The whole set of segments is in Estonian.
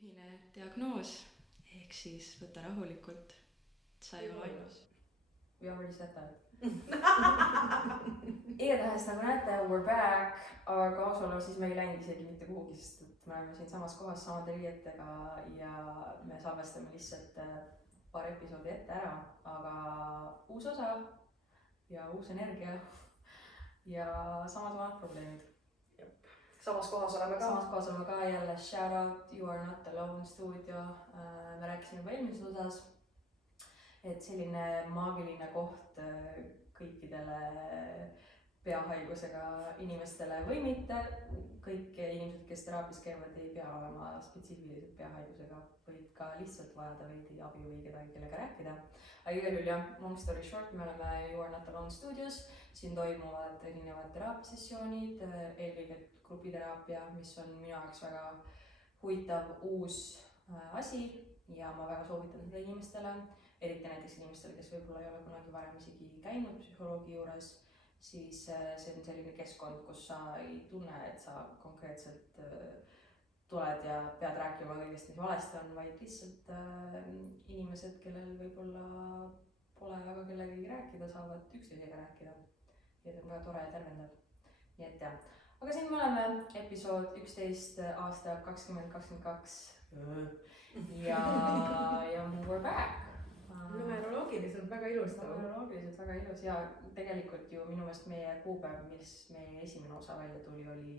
ühine diagnoos, ehk siis võta rahulikult, sa ei ole ainus. We already said that. Igatahes nagu näete, we're back, aga ausõlla siis me ei läinud isegi mitte kuhugi, sest et me oleme siin samas kohas samade riietega ja me salvestame lihtsalt paar episoodi ette ära, aga uus osa ja uus energia ja samad vanad probleemid. Samas kohas oleme ka jälle shout out You Are Not Alone stuudio. Me rääkisime juba eelmises osas, et selline maagiline koht kõikidele peahaigusega inimestele või mitte. Kõik inimesed, kes teraapias käivad, ei pea olema spetsiifiliselt peahaigusega, võid ka lihtsalt vajada veidi abi või kedagi, kellega rääkida. Aga igal juhul jah, long story short, me oleme You Are Not Alone stuudios. Siin toimuvad erinevad teraapiasessioonid, eelkõige grupiteraapia, mis on minu jaoks väga huvitav uus asi ja ma väga soovitan seda inimestele, eriti näiteks inimestele, kes võib-olla ei ole kunagi varem isegi käinud psühholoogi juures, siis see on selline keskkond, kus sa ei tunne, et sa konkreetselt tuled ja pead rääkima kõigest, mis valesti on, vaid lihtsalt inimesed, kellel võib-olla pole väga kellegagi rääkida, saavad üksteisega rääkida. Ja see on väga tore ja tervendav. Nii et jah. Aga siin me oleme episood 11 aasta 2022 ja we're back. Numeroloogiliselt väga ilus. Numeroloogiliselt väga ilus ja tegelikult ju minu meelest meie kuupäev, mis meie esimene osa välja tuli, oli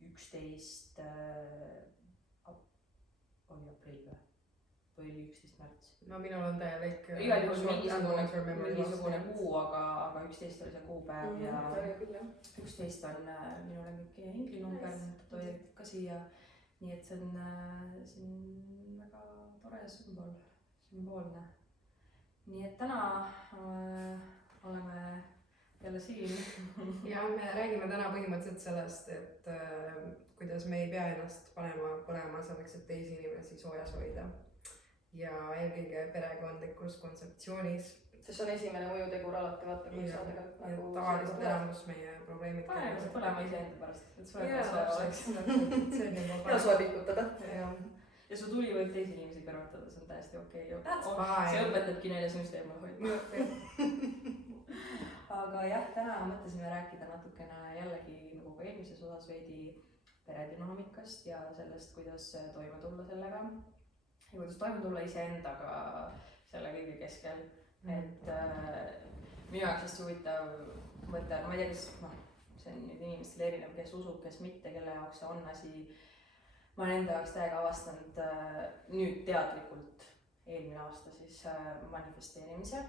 11 oli aprill või oli 11 märts. No minul on täielik igal juhul mingisugune kuu, aga 11 oli see kuupäev ja 11 on minu lemmik inglinumber, ta toieb ka siia. Nii et see on väga tore sümboolne. Nii et täna oleme jälle siin. Ja me räägime täna põhimõtteliselt sellest, et kuidas me ei pea ennast põlema selleks, et teisi inimesi soojas hoida. Ja eelkõige perekondlikus kontseptsioonis. Sest see on esimene mõjutegur alati, vaata, kui sa tegelikult nagu... Tavaliselt enamus meie probleemid... Pane põlema ise enda pärast, et sul ja soe pikutada. Ja su tuli võib teisi inimesi kõrvatada, see on täiesti okei. See õpetabki neile sinust eemal hoidma. Aga jah, täna mõtlesime rääkida natukene jällegi nagu ka eelmises osas veidi peredünaamikast ja sellest, kuidas toime tulla sellega. Ja kuidas toime tulla iseendaga selle kõige keskel. Et minu jaoks hästi huvitav mõte, ma ei tea, kes see on nüüd inimestele erinev, kes usub, kes mitte, kelle jaoks see on asi. Ma olen enda jaoks täiega avastanud nüüd teadlikult eelmine aasta siis manifesteerimise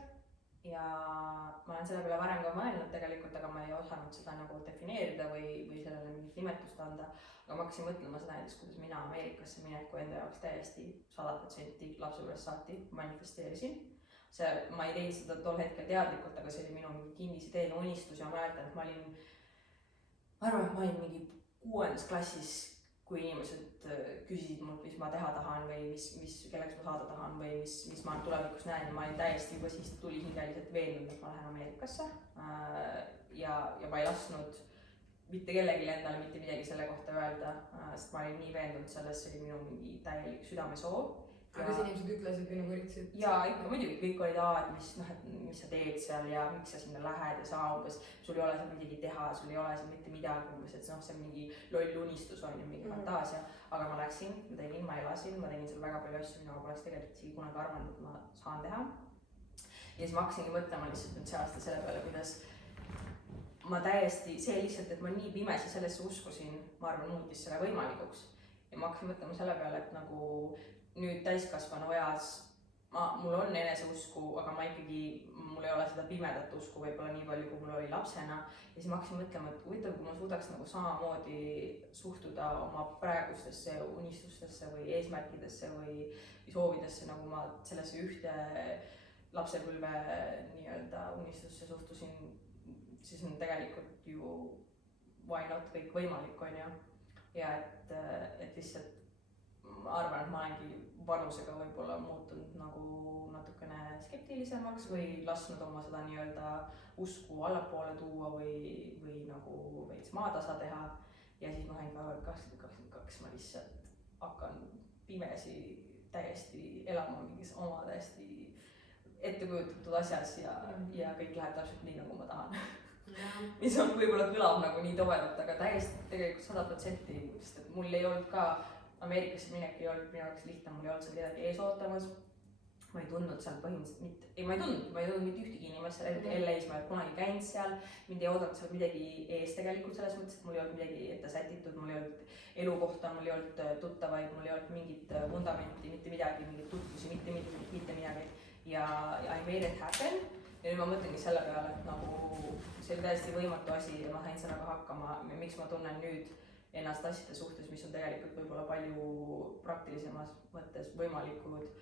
ja ma olen selle peale varem ka mõelnud tegelikult, aga ma ei osanud seda nagu defineerida või sellele mingit nimetust anda. Aga ma hakkasin mõtlema seda näiteks, kuidas mina Ameerikasse mineku enda jaoks täiesti 100% lapse juures saati manifesteerisin. Ma ei teinud seda tol hetkel teadlikult, aga see oli minu mingi kinnisideel unistus ja ma mäletan, et ma arvan, et ma olin mingi 6. klassis, kui inimesed küsisid mult, mis ma teha tahan või kelleks ma saada tahan või mis ma tulevikus näen ja ma olin täiesti juba siis tulihingeliselt veendunud, et ma lähen Ameerikasse ja ma ei lasknud mitte kellelegi endale mitte midagi selle kohta öelda, sest ma olin nii veendunud selles, see oli minu mingi täielik südamesoov. Aga kas inimesed ütlesid või nagu üritasid? Jaa, ikka muidugi kõik olid mis sa teed seal ja miks sa sinna lähed ja sa umbes, sul ei ole seal midagi teha, sul ei ole seal mitte midagi umbes, et see on mingi loll unistus on ju mingi fantaasia, aga ma läksin, ma elasin, ma tegin seal väga palju asju, mida ma poleks tegelikult isegi kunagi arvanud, et ma saan teha. Ja siis ma hakkasingi mõtlema lihtsalt nüüd see aasta selle peale, kuidas ma täiesti, see lihtsalt, et ma nii pimesi sellesse uskusin, ma arvan, muutis selle võimalikuks. Ja ma hakkasin mõtlema selle peale, et nagu nüüd täiskasvanu eas mul on eneseusku, aga mul ei ole seda pimedat usku võib-olla nii palju, kui mul oli lapsena. Ja siis ma hakkasin mõtlema, et huvitav, kui ma suudaks nagu samamoodi suhtuda oma praegustesse unistustesse või eesmärkidesse või soovidesse, nagu ma sellesse ühte lapsepõlve nii-öelda unistusse suhtusin, siis on tegelikult ju why not kõik võimalik on ju. Ja et lihtsalt ma arvan, et ma olengi vanusega võib-olla muutunud nagu natukene skeptilisemaks või lasknud oma seda nii-öelda usku allapoole tuua või nagu veits maatasa teha. Ja siis ma sain ka 2022 ma lihtsalt hakkan pimesi täiesti elama mingis oma täiesti ettekujutatud asjas ja kõik läheb täpselt nii, nagu ma tahan. Mis on võib-olla kõlab nagu nii tobedalt, aga täiesti tegelikult 100%, sest et mul ei olnud ka Ameerikasse minek ei olnud minu jaoks lihtne, mul ei olnud seal kedagi ees ootamas. Ma ei tundnud seal põhimõtteliselt ma ei tundnud mitte ühtegi inimest seal, LA-s ma ei olnud kunagi käinud seal, mind ei oodanud seal midagi ees tegelikult selles mõttes, et mul ei olnud midagi ette sätitud, mul ei olnud elukohta, mul ei olnud tuttavaid, mul ei olnud mingit vundamenti, mitte midagi, mingit tutvusi, mitte midagi. Ja I made it happen ja nüüd ma mõtlengi selle peale, et nagu see oli täiesti võimatu asi ja ma sain sellega hakkama, miks ma tunnen nüüd ennast asjade suhtes, mis on tegelikult võib-olla palju praktilisemas mõttes võimalikud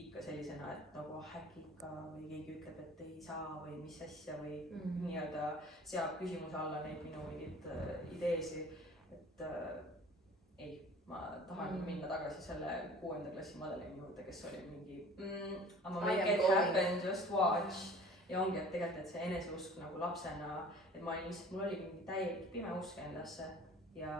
ikka sellisena, et nagu äkki ikka või keegi ütleb, et ei saa või mis asja või nii-öelda seab küsimuse alla neid minu mingid ideesi, et ei, ma tahan minna tagasi selle 6. klassi Madeleine juurde, kes oli mingi I'ma make it happen, just watch ja ongi, et tegelikult et see eneseusk nagu lapsena, et ma olin lihtsalt, mul oli mingi täielik pime usk endasse ja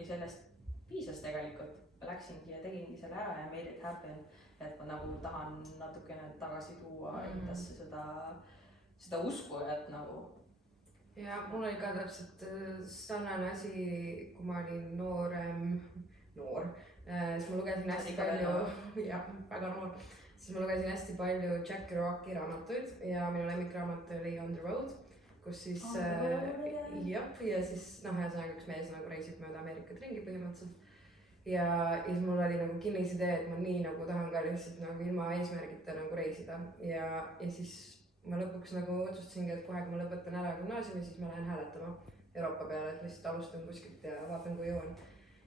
sellest piisas tegelikult, läksingi ja tegingi selle ära ja made it happen. Et ma nagu tahan natukene tagasi tuua endasse seda usku, et nagu. Ja mul oli ka täpselt sarnane asi, kui ma olin noor, siis ma lugesin hästi palju, jah, väga noor, siis ma lugesin hästi palju Jack Kerouaci raamatuid ja minu lemmikraamat oli On the Road, kus siis, ja siis ühesõnaga üks mees nagu reisib mööda Ameerikat ringi põhimõtteliselt. Ja siis mul oli nagu kinnis idee, et ma nii nagu tahan ka lihtsalt nagu ilma eesmärgita nagu reisida ja siis ma lõpuks nagu otsustasingi, et kohe, kui ma lõpetan ära gümnaasiumi, siis ma lähen hääletama Euroopa peale, et lihtsalt alustan kuskilt ja vaatan, kui jõuan.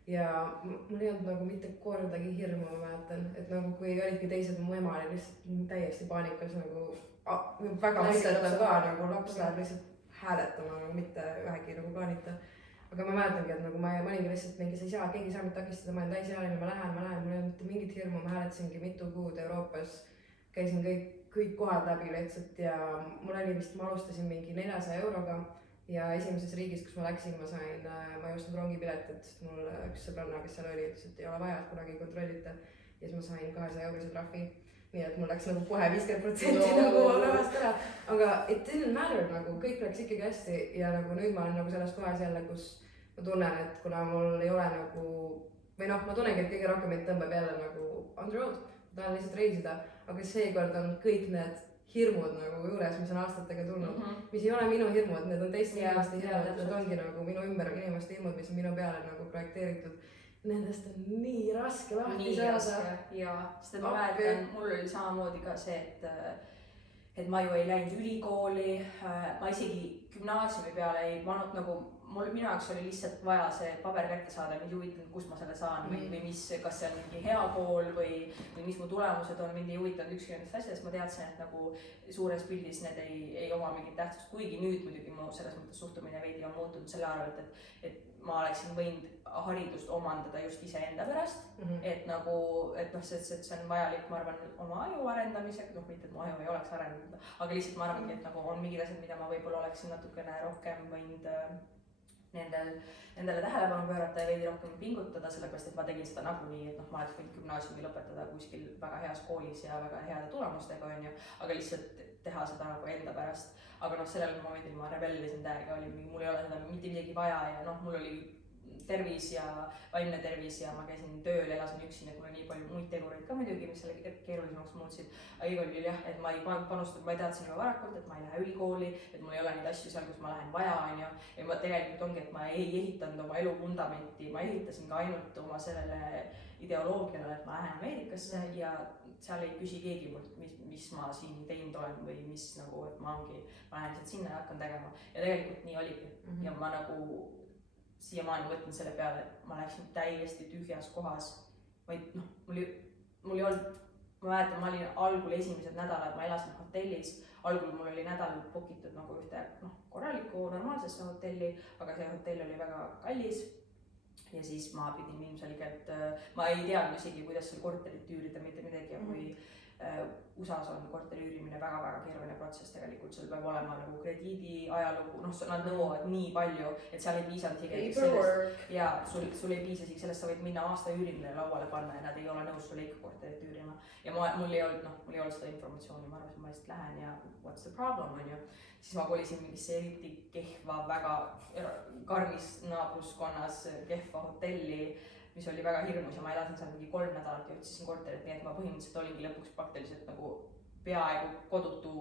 Ja mul ei olnud nagu mitte kordagi hirmu, ma mäletan, et nagu kui olidki teised, mu ema oli lihtsalt täiesti paanikas nagu väga mõistetav ka, nagu laps läheb lihtsalt hääletama, nagu mitte ühegi nagu plaanita. Aga ma mäletangi, et nagu ma olingi lihtsalt mingi, keegi ei saa mind takistada, ma olen täisealine, ma lähen, mul ei olnud mitte mingit hirmu, ma hääletasingi mitu kuud Euroopas, käisin kõik kohad läbi lihtsalt ja mul oli vist, ma alustasin mingi 400 euroga ja esimeses riigis, kus ma läksin, ma ei ostnud rongipiletit, sest mul üks sõbranna, kes seal oli, ütles, et ei ole vaja, et kunagi kontrollite ja siis ma sain 200 eurose trahvi. Nii et mul läks nagu kohe 50% nagu rahast ära, aga it didn't matter, nagu kõik läks ikkagi hästi ja nagu nüüd ma olen nagu selles kohas jälle, kus ma tunnen, et kuna mul ei ole nagu, või noh, ma tunnengi, et kõige rohkem mind tõmbab jälle nagu on the road, ma tahan lihtsalt reisida, aga seekord on kõik need hirmud nagu juures, mis on aastatega tulnud, mis ei ole minu hirmud, need on teiste inimeste hirmud, need ongi nagu minu ümber inimeste hirmud, mis on minu peale nagu projekteeritud. Nendest on nii raske lahti saada. Jaa, sest ma mäletan, mul oli samamoodi ka see, et ma ju ei läinud ülikooli, ma isegi gümnaasiumi peale ei pannud nagu, minu jaoks oli lihtsalt vaja see paber kätte saada, mind ei huvitanud, kust ma selle saan või mis, kas see on mingi hea kool või mis mu tulemused on, mind ei huvitanud ükski nendest asjadest, ma teadsin, et nagu suures pildis need ei oma mingit tähtsust, kuigi nüüd muidugi mu selles mõttes suhtumine veidi on muutunud selle arvelt, et ma oleksin võinud haridust omandada just iseenda pärast, et nagu, et noh, see on vajalik, ma arvan, oma aju arendamisega, noh, mitte, et mu aju ei oleks arenenud, aga lihtsalt ma arvangi, et nagu on mingid asjad, mida ma võib-olla oleksin natukene rohkem võinud nendele tähelepanu pöörata ja veidi rohkem pingutada, sellepärast, et ma tegin seda nagunii, et noh, ma oleks võinud gümnaasiumi lõpetada kuskil väga heas koolis ja väga heade tulemustega, on ju, aga lihtsalt teha seda nagu enda pärast. Aga noh, sellel momendil ma rebellisin täiega, mul ei ole seda mitte midagi vaja ja noh, mul oli tervis ja vaimne tervis ja ma käisin tööl, elasin üksi, et mul on nii palju muid tegureid ka muidugi, mis selle keerulisemaks muutsid. Aga igal juhul jah, et ma ei panustanud, ma ei teadsin juba varakult, et ma ei lähe ülikooli, et mul ei ole neid asju seal, kus ma lähen vaja, on ju. Ja ma tegelikult ongi, et ma ei ehitanud oma elu vundamenti, ma ehitasin ka ainult oma sellele ideoloogiale, et ma lähen Ameerikasse ja seal ei küsi keegi mult, mis ma siin teinud olen või mis nagu, et ma lähen lihtsalt sinna ja hakkan tegema. Ja tegelikult nii oligi. Ja ma nagu siiamaani mõtlen selle peale, et ma läksin täiesti tühjas kohas. Noh, mul ei olnud, ma mäletan, ma olin algul esimesed nädalad, ma elasin hotellis. Algul mul oli nädal bokitud nagu ühte korralikku normaalsesse hotelli, aga see hotell oli väga kallis. Ja siis ma pidin ilmselgelt, ma ei teadnud isegi, kuidas seal korterit üürida, mitte midagi ja kui USA-s on korteri üürimine väga-väga keeruline protsess tegelikult, sul peab olema nagu krediidi ajalugu, noh, nad nõuavad nii palju, et seal ei piisa isegi sellest ja sul ei piisa isegi sellest, sa võid minna aasta üürimine lauale panna ja nad ei ole nõus sulle ikka korterit üürima. Ja mul ei olnud seda informatsiooni, ma arvasin, ma lihtsalt lähen ja what's the problem, on ju. Siis ma kolisin mingisse eriti kehva, väga karmis naabruskonnas kehva hotelli, mis oli väga hirmus ja ma elasin seal mingi 3 nädalat ja otsisin korterit, nii et ma põhimõtteliselt olingi lõpuks praktiliselt nagu peaaegu kodutu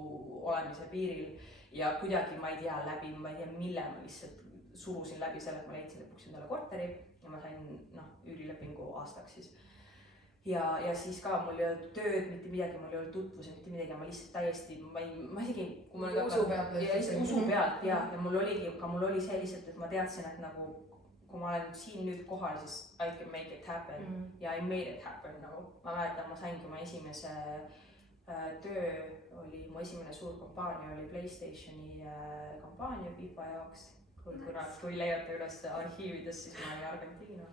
olemise piiril ja kuidagi ma ei tea mille ma lihtsalt surusin läbi selle, et ma leidsin lõpuks endale korteri ja ma sain üürilepingu aastaks siis. Ja siis ka mul ei olnud tööd, mitte midagi, mul ei olnud tutvusi, mitte midagi, ma lihtsalt täiesti, ma isegi, kui ma usu pealt ja mul oli see lihtsalt, et ma teadsin, et nagu kui ma olen siin nüüd kohal, siis I can make it happen ja I made it happen nagu. Ma mäletan, ma saingi oma esimese töö, mu esimene suur kampaania oli PlayStationi kampaania FIFA jaoks. Kui leiate üles arhiivides, siis ma olin Argentiina.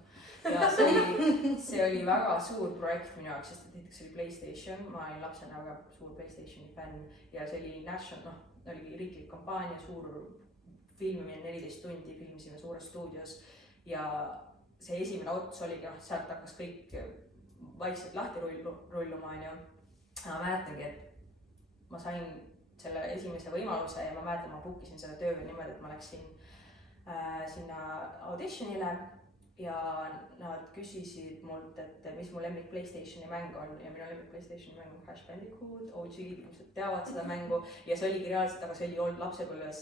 Ja see oli väga suur projekt minu jaoks, sest näiteks oli PlayStation, ma olin lapsena väga suur PlayStationi fänn ja see oli oli riiklik kampaania, suur filmimine 14 tundi, filmisime suures stuudios ja see esimene ots oligi, sealt hakkas kõik vaikselt lahti rulluma, on ju. Ma mäletangi, et ma sain selle esimese võimaluse ja ma mäletan, ma bookisin selle töö niimoodi, et ma läksin sinna auditionile ja nad küsisid mult, et mis mu lemmik PlayStationi mäng on ja minu lemmik PlayStationi mäng on Crash Bandicoot, OG inimesed teavad seda mängu ja see oligi reaalselt, aga see oli olnud lapsepõlves,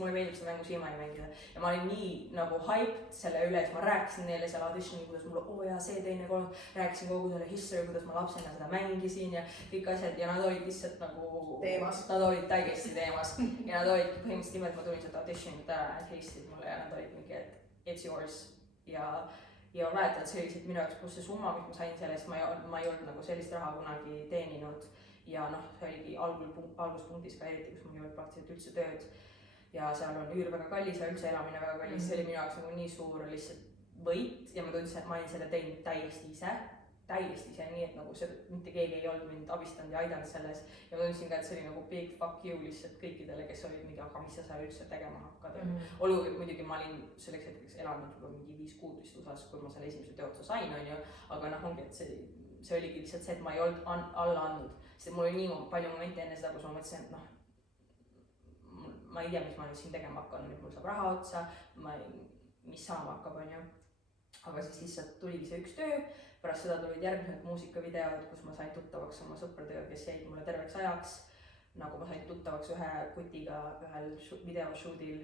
mulle meeldib seda mängu siiamaani mängida ja ma olin nii nagu hyped selle üle, et ma rääkisin neile seal auditionil, kuidas mulle see teine kolm, rääkisin kogu selle history, kuidas ma lapsena seda mängisin ja kõik asjad ja nad olid lihtsalt nagu teemas. Nad olid täiesti teemas ja nad olid põhimõtteliselt niimoodi, et ma tulin sealt auditionit ära, nad helistasid mulle ja nad olid mingi, et it's yours. Ja ma mäletan, et see oli lihtsalt minu jaoks pluss see summa, mis ma sain sellest, ma ei olnud nagu sellist raha kunagi teeninud ja noh, see oligi alguspunktis ka eriti, kus mul ei olnud praktiliselt üldse tööd ja seal on üür väga kallis ja üldse elamine väga kallis, see oli minu jaoks nagu nii suur lihtsalt võit ja ma tundsin, et ma olin selle teinud täiesti ise, nii et nagu see, mitte keegi ei olnud mind abistanud ja aidanud selles ja ma tundsin ka, et see oli nagu big fuck you lihtsalt kõikidele, kes olid mingi, aga mis sa seal üldse tegema hakkad. Olugi, muidugi ma olin selleks hetkeks elanud juba mingi 5 kuud vist USA-s, kui ma selle esimese tööotsa sain, on ju, aga noh, ongi, et see oligi lihtsalt see, et ma ei olnud alla andnud, sest mul oli nii palju momente enne seda, kus ma mõtlesin, et noh, ma ei tea, mis ma nüüd siin tegema hakkan, nüüd mul saab raha otsa, mis saama hakkab, on ju, aga siis lihtsalt tuligi see üks töö. Pärast seda tulid järgmised muusikavideod, kus ma sain tuttavaks oma sõpradega, kes jäid mulle terveks ajaks. Nagu ma sain tuttavaks ühe kutiga ühel videoshoodil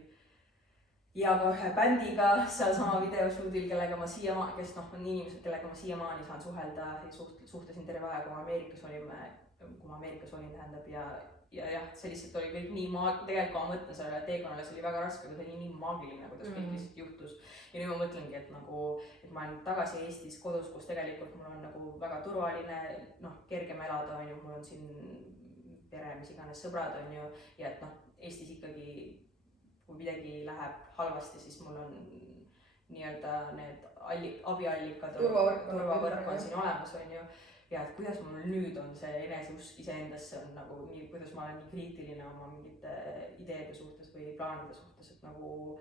ja ka ühe bändiga seal sama videoshoodil, kellega ma on inimesed, kellega ma siiamaani saan suhelda ja suhtlesin terve aja, kui ma Ameerikas olin tähendab ja jah, see lihtsalt oli kõik nii tegelikult ma mõtlen sellele teekonnale, see oli väga raske, aga see oli nii maagiline, kuidas kõik lihtsalt juhtus. Ja nüüd ma mõtlengi, et ma olen tagasi Eestis kodus, kus tegelikult mul on nagu väga turvaline, kergem elada, on ju, mul on siin pere, mis iganes sõbrad, on ju, ja et Eestis ikkagi, kui midagi läheb halvasti, siis mul on nii-öelda need abiallikad, turvavõrk on siin olemas, on ju. Ja et kuidas mul nüüd on see eneseusk iseendasse on nagu nii, kuidas ma olen nii kriitiline oma mingite ideede suhtes või plaanide suhtes, et nagu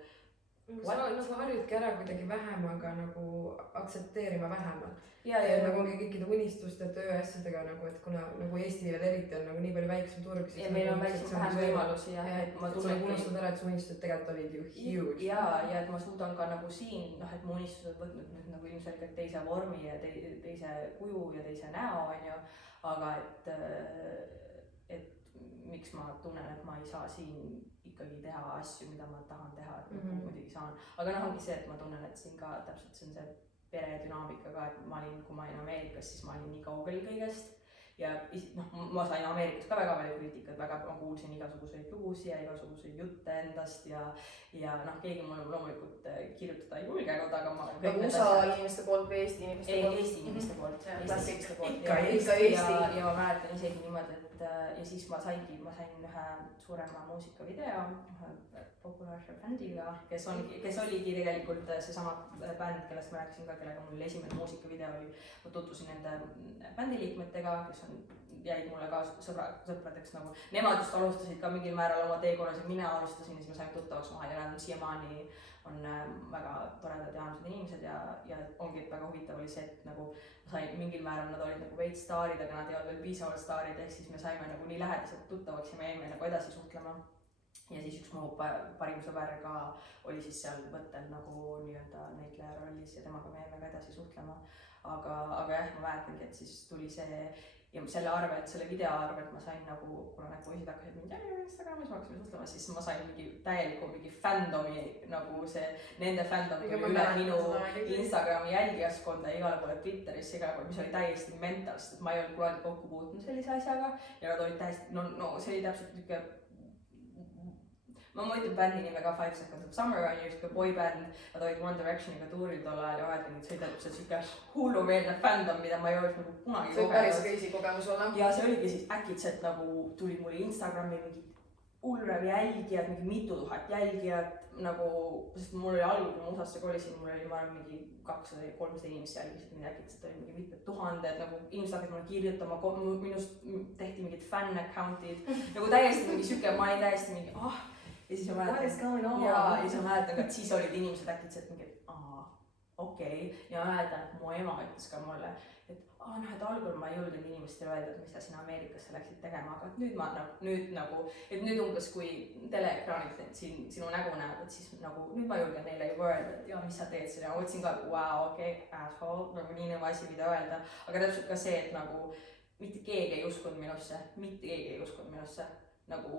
sa nagu harjudki ära kuidagi vähem, aga nagu aktsepteerima vähemat. Ja nagu ongi kõikide unistuste tööasjadega nagu, et kuna nagu Eesti veel eriti on nagu nii palju väiksem turg, siis meil on vähem võimalusi ja et ma tulen unustad ära, et su unistused tegelikult olid ju huge. Ja et ma suudan ka nagu siin, et mu unistused võtnud nüüd nagu ilmselgelt teise vormi ja teise kuju ja teise näo, on ju, aga et miks ma tunnen, et ma ei saa siin ikkagi teha asju, mida ma tahan teha, et muidugi saan. Aga ongi see, et ma tunnen, et siin ka täpselt see on see pere dünaamika ka, et kui ma olin Ameerikas, siis ma olin nii kaugel kõigest ja ma sain Ameerikas ka väga palju kriitikat, ma kuulsin igasuguseid lugusid ja igasuguseid jutte endast ja keegi mulle loomulikult kirjutada ei julgenud, aga ma USA inimeste poolt või Eesti inimeste poolt? Eesti inimeste poolt. Ikka Eesti. Ja ma mäletan isegi niimoodi, et ja siis ma sain ühe suurema muusikavideo populaarse bändiga, kes oligi tegelikult seesama bänd, kellest ma rääkisin ka, kellega mul esimene muusikavideo oli. Ma tutvusin nende bändiliikmetega, kes jäid mulle ka sõpradeks nagu. Nemad just alustasid ka mingil määral oma teekonnas ja mina alustasin ja siis me saime tuttavaks vahel ja nad on siiamaani on väga toredad ja armsad inimesed ja ongi väga huvitav oli see, et nagu sain mingil määral, nad olid nagu veits staarid, aga nad ei olnud veel piisavalt staarid, ehk siis me saime nagu nii lähedaselt tuttavaks ja me jäime nagu edasi suhtlema. Ja siis üks mu parim sõber ka oli siis seal võttel nagu nii-öelda näitleja rollis ja temaga me jäime ka edasi suhtlema. Aga jah, ma mäletangi, et siis tuli see ja selle arvelt, selle video arvelt ma sain nagu, kuna need poisid hakkasid mind jälgima Instagramis, ma hakkasin suhtlema, siis ma sain mingi täieliku mingi fandomi nagu see, nende fandom tuli üle minu Instagrami jälgijaskonda igale poole Twitterisse igale poole, mis oli täiesti mental, sest ma ei olnud kunagi kokku puutunud sellise asjaga ja nad olid täiesti, no see oli täpselt niisugune ma mõtlen bändi nimega 5 Seconds of Summer on ju siuke boybänd, nad olid One Directioniga tuuril tol ajal ja vahetan, et see oli täpselt siuke hullumeelne fandom, mida ma ei olnud nagu kunagi see oli päris crazy kogemus olla. Ja see oligi siis äkitselt nagu tuli mulle Instagrami mingi hullrev jälgijad, mingi mitu tuhat jälgijat nagu, sest mul oli algul, kui ma USA-sse kolisin, mul oli ma arvan mingi 200-300 inimest jälgisid mind äkitselt oli mingi mitmed tuhanded, nagu inimesed hakkasid mulle kirjutama, minust tehti mingid fan account'id, nagu täiesti mingi siuke, ma olin täiesti mingi ja siis ma mäletan, et siis olid inimesed äkitselt mingi, okei. Ja ma mäletan, et mu ema ütles ka mulle, et et algul ma ei julgenud inimestele öelda, et mis sa sinna Ameerikasse läksid tegema, aga nüüd umbes kui teleekraanilt sinu nägu näeb, et siis nagu nüüd ma julgen neile juba öelda, et mis sa teed sinna, otsin ka, asshole, nagu nii nõva asi, mida öelda, aga täpselt ka see, et nagu mitte keegi ei uskunud minusse, nagu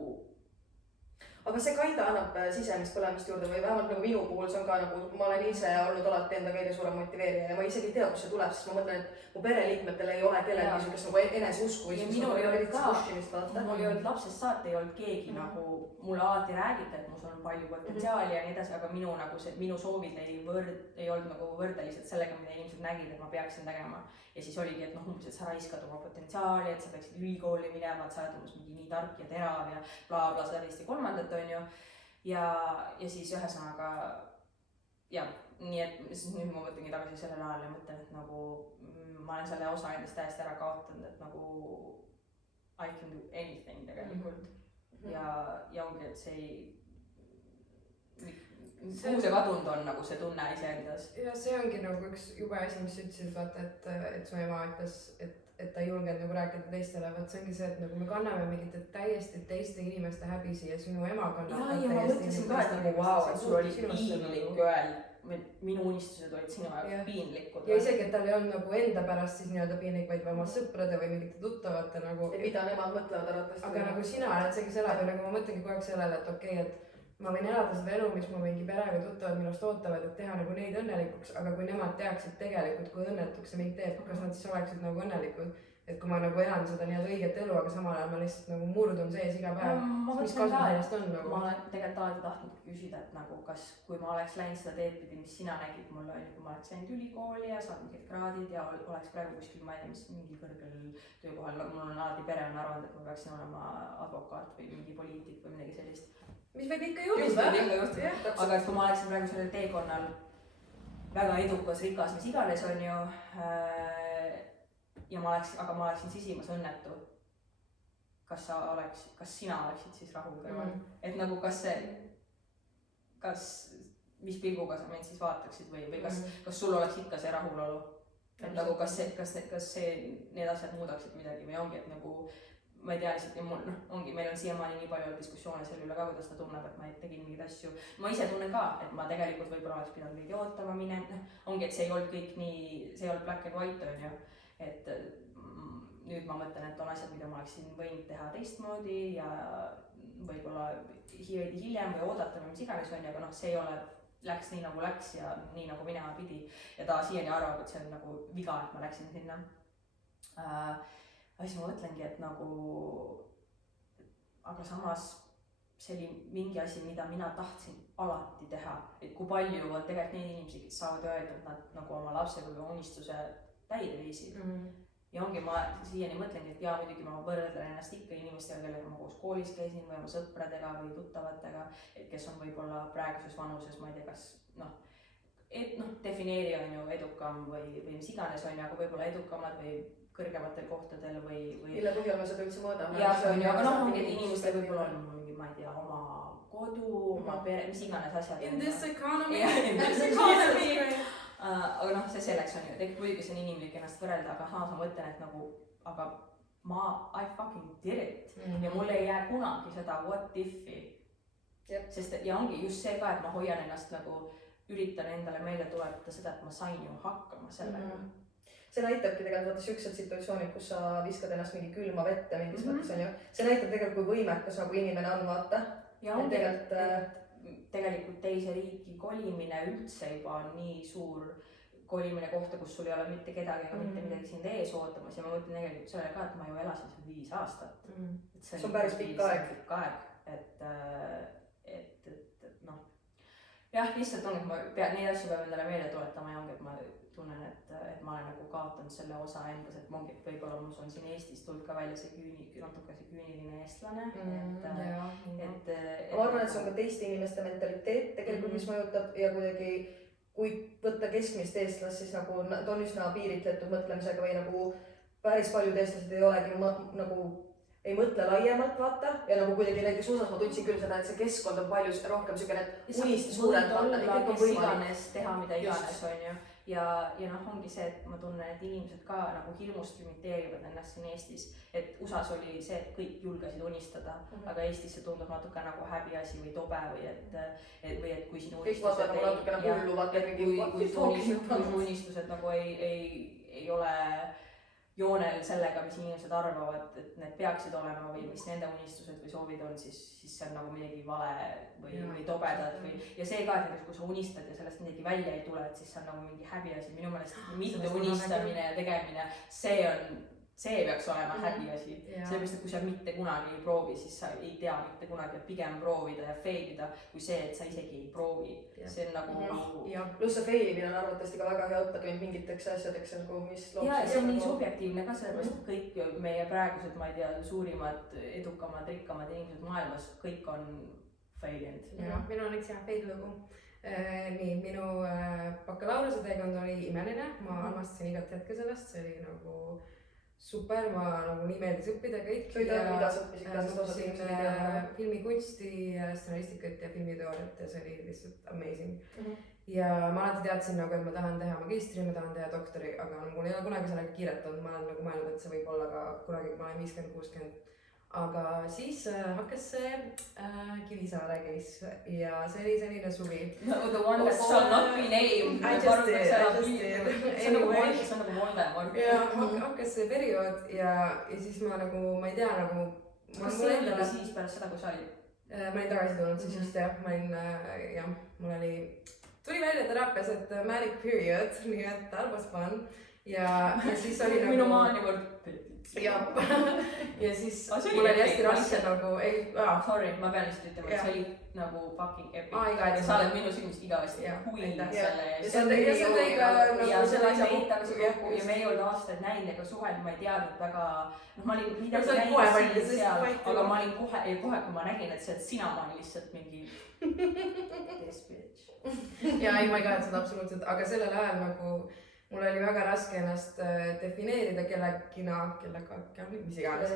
aga see Kaida annab sisemist põlemist juurde või vähemalt nagu minu puhul see on ka nagu, ma olen ise olnud alati enda kõige suurem motiveerija ja ma isegi ei tea, kust see tuleb, sest ma mõtlen, et mu pereliikmetel ei ole kellelgi niisugust nagu eneseusku. Ja minul ei olnud ka, mul ei olnud lapsest saati, ei olnud keegi nagu, mulle alati räägiti, et mul on palju potentsiaali ja nii edasi, aga minu soovid ei olnud nagu võrdelised sellega, mida inimesed nägid, et ma peaksin tegema. Ja siis oligi, et umbes, et sa raiskad oma potentsiaali, et sa peaksid ülikooli minema, et sa oled umbes mingi nii tark ja terav ja bla, seda teist ja kolmandat on ju. Ja siis ühesõnaga, nii et siis nüüd ma mõtlengi tagasi sellel ajal ja mõtlen, et nagu ma olen selle osa endast täiesti ära kaotanud, et nagu I can do anything tegelikult. Ja ongi, et see ei kuhu see kadunud on nagu see tunne iseendas. Ja see ongi nagu üks jube asi, mis sa ütlesid, vaata, et su ema ütles, et ta ei julgenud nagu rääkida teistele, vaat see ongi see, et nagu me kanname mingite täiesti teiste inimeste häbisi ja sinu ema kannab. Ja ma mõtlesin ka, et nagu vau, et sul oli piinlik öelda, minu unistused olid sinu jaoks piinlikud. Ja isegi, et tal ei olnud nagu enda pärast siis nii-öelda piinlik, vaid oma sõprade või mingite tuttavate nagu. Ja mida nemad mõtlevad arvatavasti. Aga nagu sina oled see, kes elab ja nagu ma mõtlengi kogu aeg sellele, et okei, et ma võin elada seda elu, mis mu mingi pere või tuttavad minust ootavad, et teha nagu neid õnnelikuks, aga kui nemad teaksid tegelikult, kui õnnetuks see mind teeb, kas nad siis oleksid nagu õnnelikud, et kui ma nagu elan seda nii-öelda õiget elu, aga samal ajal ma lihtsalt nagu murdun sees iga päev, mis kasu sellest on nagu? Ma olen tegelikult alati tahtnud küsida, et nagu kas, kui ma oleks läinud seda teed pidi, mis sina nägid mulle, kui ma oleks läinud ülikooli ja saanud mingid kraadid ja oleks praegu kuskil, ma ei tea, mis mingi kõrgel töökohal, mul on alati pere on arvanud, et ma peaksin olema advokaat või mingi poliitik või midagi sellist. Mis võib ikka juhtuda. Aga et kui ma oleksin praegu sellel teekonnal väga edukas, rikas, mis iganes on ju, ja ma oleksin sisimas õnnetu, kas sina oleksid siis rahul kõrval? Et nagu mis pilguga sa mind siis vaataksid või kas sul oleks ikka see rahulolu? Et nagu kas need asjad muudaksid midagi või ongi, et nagu ma ei tea lihtsalt, meil on siiamaani nii palju diskussioone selle üle ka, kuidas ta tunneb, et ma tegin mingeid asju. Ma ise tunnen ka, et ma tegelikult võib-olla oleks pidanud veidi ootama ongi, et see ei olnud kõik nii, see ei olnud black and white on ju, et nüüd ma mõtlen, et on asjad, mida ma oleksin võinud teha teistmoodi ja võib-olla veidi hiljem või oodata või mis iganes on ju, aga see ei ole, läks nii nagu läks ja nii nagu minema pidi ja ta siiani arvab, et see on nagu viga, et ma läksin sinna. Siis ma mõtlengi, et nagu, aga samas see oli mingi asi, mida mina tahtsin alati teha, et kui palju on tegelikult neid inimesi, kes saavad öelda, et nad nagu oma lapsepõlve unistuse täide viisid. Ja ongi, ma siiani mõtlengi, et muidugi ma võrdlen ennast ikka inimestega, kellega ma koos koolis käisin või oma sõpradega või tuttavatega, et kes on võib-olla praeguses vanuses, ma ei tea, kas defineeri on ju edukam või mis iganes on ju, aga võib-olla edukamad või kõrgematel kohtadel või mille põhjal me seda üldse mõõdame. jah, on ju, aga noh, ongi, et inimestel võib-olla on mingi, ma ei tea, oma kodu, oma pere, mis iganes asjad. In this economy. In this economy. Aga noh, see selleks on ju, tegelikult muidugi see on inimlik ennast võrrelda, aga samas ma mõtlen, et nagu, aga I fucking did it ja mul ei jää kunagi seda what if'i. Sest ja ongi just see ka, et ma hoian ennast nagu, üritan endale meelde tuletada seda, et ma sain ju hakkama sellega. See näitabki tegelikult vaata siuksed situatsioonid, kus sa viskad ennast mingi külma vette mingis mõttes on ju. See näitab tegelikult, kui võimekas nagu inimene on, vaata. Ja ongi, tegelikult teise riiki kolimine üldse juba on nii suur kolimine kohta, kus sul ei ole mitte kedagi ega mitte midagi sind ees ootamas ja ma mõtlen tegelikult selle ka, et ma ju elasin seal 5 aastat. See on päris pikk aeg. Et noh, jah, lihtsalt ongi, et ma pean neid asju peab endale meelde tuletama ja ongi, et ma tunnen, et ma olen nagu kaotanud selle osa endas, et ma ongi, et võib-olla mul on siin Eestis tulnud ka välja see natuke see küüniline eestlane. Ma arvan, et see on ka teiste inimeste mentaliteet tegelikult, mis mõjutab ja kuidagi kui võtta keskmist eestlast, siis nagu ta on üsna piiritletud mõtlemisega või nagu päris paljud eestlased ei olegi nagu ei mõtle laiemalt, vaata, ja nagu kuidagi näiteks USA-s ma tundsin küll seda, et see keskkond on palju rohkem sügene, et unisti suurelt vaata, kõik on võimalik. Teha mida iganes, on ju. Ja noh, ongi see, et ma tunnen, et inimesed ka nagu hirmust limiteerivad ennast siin Eestis, et USA-s oli see, et kõik julgesid unistada, aga Eestis see tundub natuke nagu häbiasi või tobe või et kui sinu unistused unistused nagu ei ole joonel sellega, mis inimesed arvavad, et need peaksid olema või mis nende unistused või soovid on, siis see on nagu midagi vale või tobedat või ja see ka, et kui sa unistad ja sellest midagi välja ei tule, et siis see on nagu mingi häbiasi. Minu meelest mitte unistamine ja tegemine, see peaks olema häbiasi. Sellepärast, et kui sa mitte kunagi ei proovi, siis sa ei tea mitte kunagi, et pigem proovida ja failida, kui see, et sa isegi ei proovi. See on nagu... Pluss see failimine on arvatavasti ka väga hea õppetund mingiteks asjadeks, mis loobus. Ja see on nii subjektiivne ka sellepärast, et kõik meie praegused, ma ei tea, suurimad, edukamad, rikkamad inimesed maailmas, kõik on failinud. Minu on üks hea fail lugu. Nii, minu bakalaureuse teekond oli imeline, ma armastasin igat hetke sellest, see oli nagu super, ma nagu nii meeldis õppida kõik. Mida sa õppisid? Õppisin filmikunsti, stsenaristikat ja filmiteooriat ja see oli lihtsalt amazing. Ja ma alati teadsin nagu, et ma tahan teha magistri, ma tahan teha doktori, aga mul ei ole kunagi sellega kiiret olnud, ma olen nagu mõelnud, et see võib olla ka kunagi, kui ma olen 50-60. Aga siis hakkas see Kivisaare case ja see oli selline suvi. No the one that shall not be named. I just did. See on nagu Voldemort. Ja hakkas see periood ja siis ma nagu, ma ei tea nagu... Kas see oli siis pärast seda, kui sa olid? Ma olin tagasi tulnud siis just jah, mul oli... Tuli välja teraapias, et manic period, nii et that was fun. Ja siis oli nagu... Minu maani kord... Ja siis mul oli hästi raske nagu... Sorry, ma pean lihtsalt ütlema, et see oli nagu fucking epic. Ja sa oled minu silmist igavesti huil selle eest. Ja see tõi ka nagu selle asja kokku. Ja me ei olnud aastaid näinud ega suhelnud, ma ei teadnud väga... Ma olin midagi näinud siin seal, aga ma olin kohe, kui ma nägin, et sina ma olin lihtsalt mingi... This bitch. Ja ei, ma ei kahetsenud absoluutselt, aga sellel ajal nagu... Mul oli väga raske ennast defineerida kellegina, mis iganes.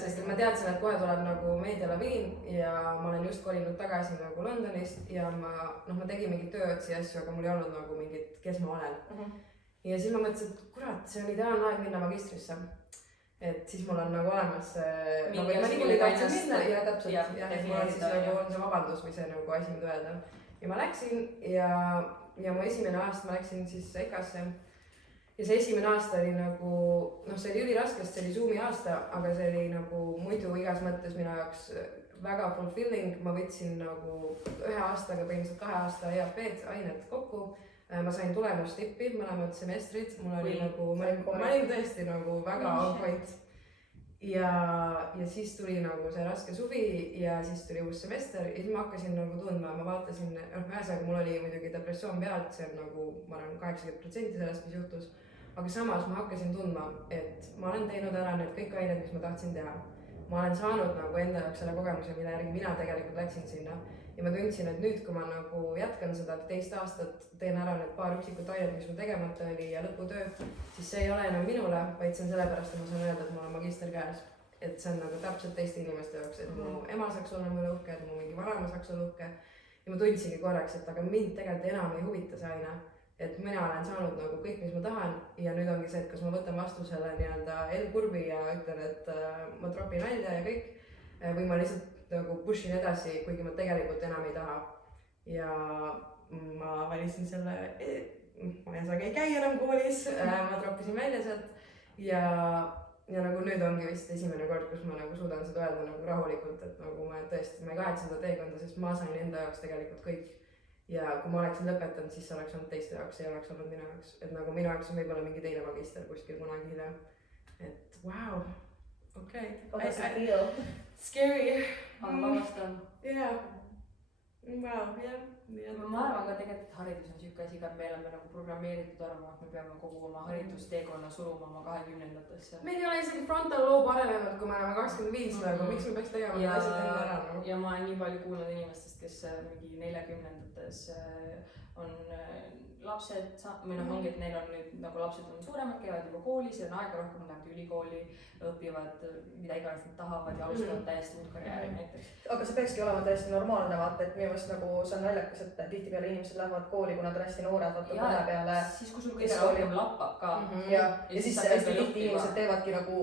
Sest ma teadsin, et kohe tuleb nagu meedialaviin ja ma olen just kolinud tagasi nagu Londonist ja ma tegin mingit tööotsi asju, aga mul ei olnud nagu mingit, kes ma olen. Ja siis ma mõtlesin, et kurat, see on ideaalne aeg minna magistrisse. Et siis mul on nagu olemas ma niikuinii tahtsin minna ja täpselt, mul on siis nagu on see vabandus või see nagu asi, mida öelda. Ja ma läksin ja mu esimene aasta ma läksin siis EKA-sse ja see esimene aasta oli nagu, see oli üliraskest, see oli Zoomi aasta, aga see oli nagu muidu igas mõttes minu jaoks väga fulfilling, ma võtsin nagu 1 aastaga põhimõtteliselt 2 aasta EAP-d ained kokku, ma sain tulemustippi mõlemad semestrid, mul oli nagu, ma olin tõesti nagu väga on point. Ja siis tuli nagu see raske suvi ja siis tuli uus semester ja siis ma hakkasin nagu tundma, ma vaatasin, ühesõnaga mul oli muidugi depressioon pealt, see on nagu, ma arvan, 80% sellest, mis juhtus, aga samas ma hakkasin tundma, et ma olen teinud ära need kõik ained, mis ma tahtsin teha. Ma olen saanud nagu enda jaoks selle kogemuse, mille järgi mina tegelikult läksin sinna ja ma tundsin, et nüüd, kui ma nagu jätkan seda 2 aastat, teen ära need paar üksikut ainet, mis mul tegemata oli ja lõputöö, siis see ei ole enam minule, vaid see on sellepärast, et ma saan öelda, et mul on magister käes. Et see on nagu täpselt teiste inimeste jaoks, et mu ema saaks olla mulle uhke, et mu mingi vanaema saaks olla uhke. Ja ma tundsingi korraks, et aga mind tegelikult enam ei huvita see aine. Et mina olen saanud nagu kõik, mis ma tahan ja nüüd ongi see, et kas ma võtan vastu selle nii-öelda L-kurvi ja ütlen, et ma tropin välja ja kõik või ma lihtsalt nagu pushin edasi, kuigi ma tegelikult enam ei taha. Ja ma valisin selle, ma ei käi enam koolis, ma troppisin välja sealt ja nagu nüüd ongi vist esimene kord, kus ma nagu suudan seda öelda nagu rahulikult, et nagu ma tõesti, ma ei kahetse seda teekonda, sest ma sain enda jaoks tegelikult kõik. Ja kui ma oleksin lõpetanud, siis see oleks olnud teiste jaoks, ei oleks olnud minu jaoks. Et nagu minu jaoks on võib-olla mingi teine magister kuskil kunagi hiljem. Et wow, okei. How does it feel? Scary. aga vabastav. Yeah. Wow, yeah. Ma arvan ka tegelikult, et haridus on siuke asi, et me oleme nagu programmeeritud arvama, et me peame kogu oma haridusteekonna suruma oma 20-ndatesse. Meil ei ole isegi frontal lobe arenenud, kui me oleme 25 nagu, miks me peaks tegema need asjad enda ära nagu? Ja ma olen nii palju kuulnud inimestest, kes mingi 40-ndates on lapsed, või noh, ongi, et neil on nüüd nagu lapsed on suuremad, käivad juba koolis ja on aega rohkem, lähevad ülikooli, õpivad mida iganes nad tahavad ja alustavad täiesti uut karjääri näiteks. Aga see peakski olema täiesti normaalne vaata, et minu meelest nagu see on naljakas, et tihtipeale inimesed lähevad kooli, kui nad on hästi noored, vaata kohe peale. Siis kui sul kõige rohkem lappab ka. Ja siis hästi tihti inimesed teevadki nagu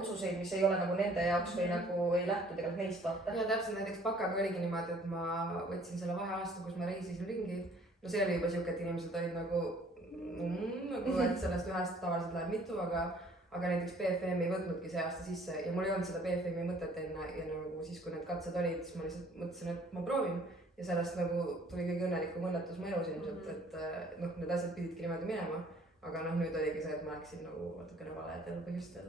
otsuseid, mis ei ole nagu nende jaoks või nagu ei lähtu tegelikult neist vaata. Ja täpselt näiteks bakaga oligi niimoodi, et ma võtsin selle vaheaasta, kus ma reisisin ringi. No see oli juba siuke, et inimesed olid nagu, et sellest ühest tavaliselt läheb mitu, aga näiteks BFM ei võtnudki see aasta sisse ja mul ei olnud seda BFM-i mõtet enne ja nagu siis, kui need katsed olid, siis ma lihtsalt mõtlesin, et ma proovin ja sellest nagu tuli kõige õnnelikum õnnetus mu elus ilmselt, et noh, need asjad pididki niimoodi minema, aga noh, nüüd oligi see, et ma läksin nagu natukene valedel põhjustel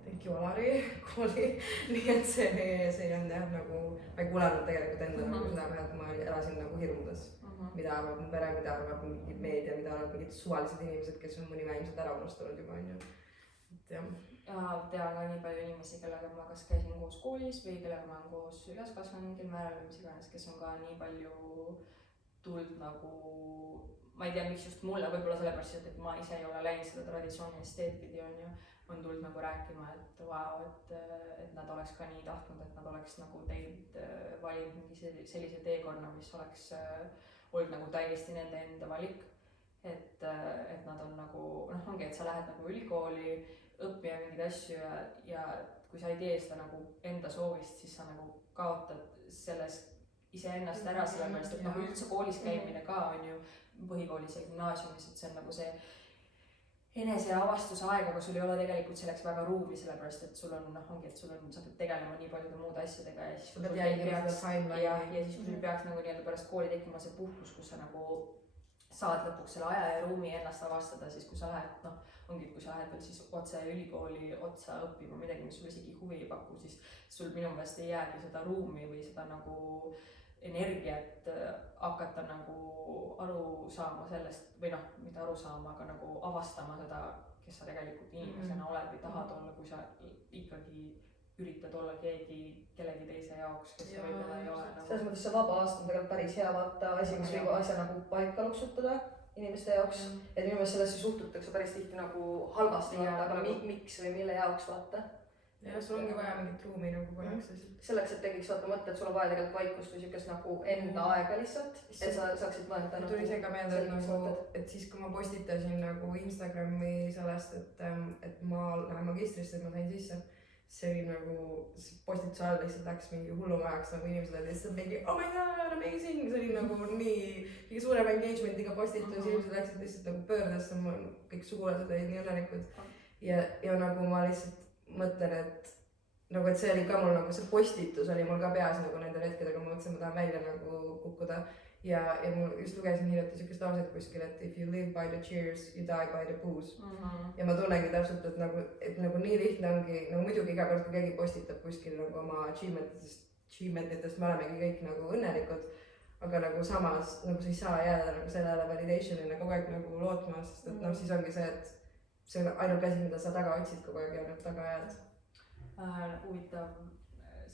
thank you Alari kooli, nii et see ei olnud jah nagu, ma ei kuulanud tegelikult enda nagu südamehelt, ma elasin nagu hirmudes. Mida arvab mu pere, mida arvab mingi meedia, mida arvab mingid suvalised inimesed, kes on mu nime ilmselt ära unustanud juba, on ju. Ja tean ka nii palju inimesi, kellega ma kas käisin koos koolis või kellega ma olen koos üles kasvanud mingil määral või mis iganes, kes on ka nii palju tulnud nagu, ma ei tea, miks just mulle, võib-olla sellepärast, et ma ise ei ole läinud seda traditsioonilist teed pidi, on tulnud nagu rääkima, et vau, et nad oleks ka nii tahtnud, et nad oleks nagu teinud, valinud mingi sellise teekonna, mis oleks olnud nagu täiesti nende enda valik, et nad on nagu, noh ongi, et sa lähed nagu ülikooli õppima mingeid asju ja kui sa ei tee seda nagu enda soovist, siis sa nagu kaotad selles iseennast ära, sellepärast et noh üldse koolis käimine ka on ju põhikoolis ja gümnaasiumis, et see on nagu see eneseavastuse aeg, aga sul ei ole tegelikult selleks väga ruumi, sellepärast et sul on, noh ongi, et sul on, sa pead tegelema nii paljude muude asjadega ja siis kui sul peaks nagu nii-öelda pärast kooli tekkima see puhkus, kus sa nagu saad lõpuks selle aja ja ruumi ennast avastada, siis kui sa lähed, noh ongi, et kui sa lähed veel siis otse ülikooli otsa õppima midagi, mis sulle isegi huvi ei paku, siis sul minu meelest ei jäägi seda ruumi või seda nagu energiat hakata nagu aru saama sellest või noh, mitte aru saama, aga nagu avastama seda, kes sa tegelikult inimesena oled või tahad olla, kui sa ikkagi üritad olla kellegi teise jaoks, kes sa võib-olla ei ole nagu. Selles mõttes see vaba aasta on tegelikult päris hea vaata asi, mis võib asja nagu paika luksutada inimeste jaoks, et minu meelest sellesse suhtutakse päris tihti nagu halvasti vaata, aga miks või mille jaoks vaata. Ja sul ongi vaja mingit ruumi nagu korraks lihtsalt. Selleks, et tekiks vaata mõtte, et sul on vaja tegelikult vaikust või siukest nagu enda aega lihtsalt, et sa saaksid mõelda. Tuli see ka meelde, et nagu, et siis kui ma postitasin nagu Instagrami sellest, et ma lähen magistrisse, et ma sain sisse, see oli nagu, postituse ajal lihtsalt läks mingi hullumajaks, nagu inimesed olid lihtsalt mingi oh my god, amazing, see oli nagu nii suurema engagementiga postitus, inimesed läksid lihtsalt nagu pöördesse, kõik sugulased olid nii õnnelikud ja nagu ma lihtsalt mõtlen, et see oli ka mul nagu see postitus oli mul ka peas nagu nendel hetkedega, ma mõtlesin, ma tahan välja nagu kukkuda ja ma just lugesin hiljuti siukest lauset kuskil, et if you live by the cheers, you die by the booze. Ja ma tunnengi täpselt, et nagu nii lihtne ongi, nagu muidugi iga kord, kui keegi postitab kuskil nagu oma achievementitest, me olemegi kõik nagu õnnelikud, aga nagu samas nagu sa ei saa jääda nagu sellele validation'ile kogu aeg nagu lootma, sest et noh, siis ongi see, et see on ainuke asi, mida sa taga otsid kogu aeg ja nüüd taga jääd. Huvitav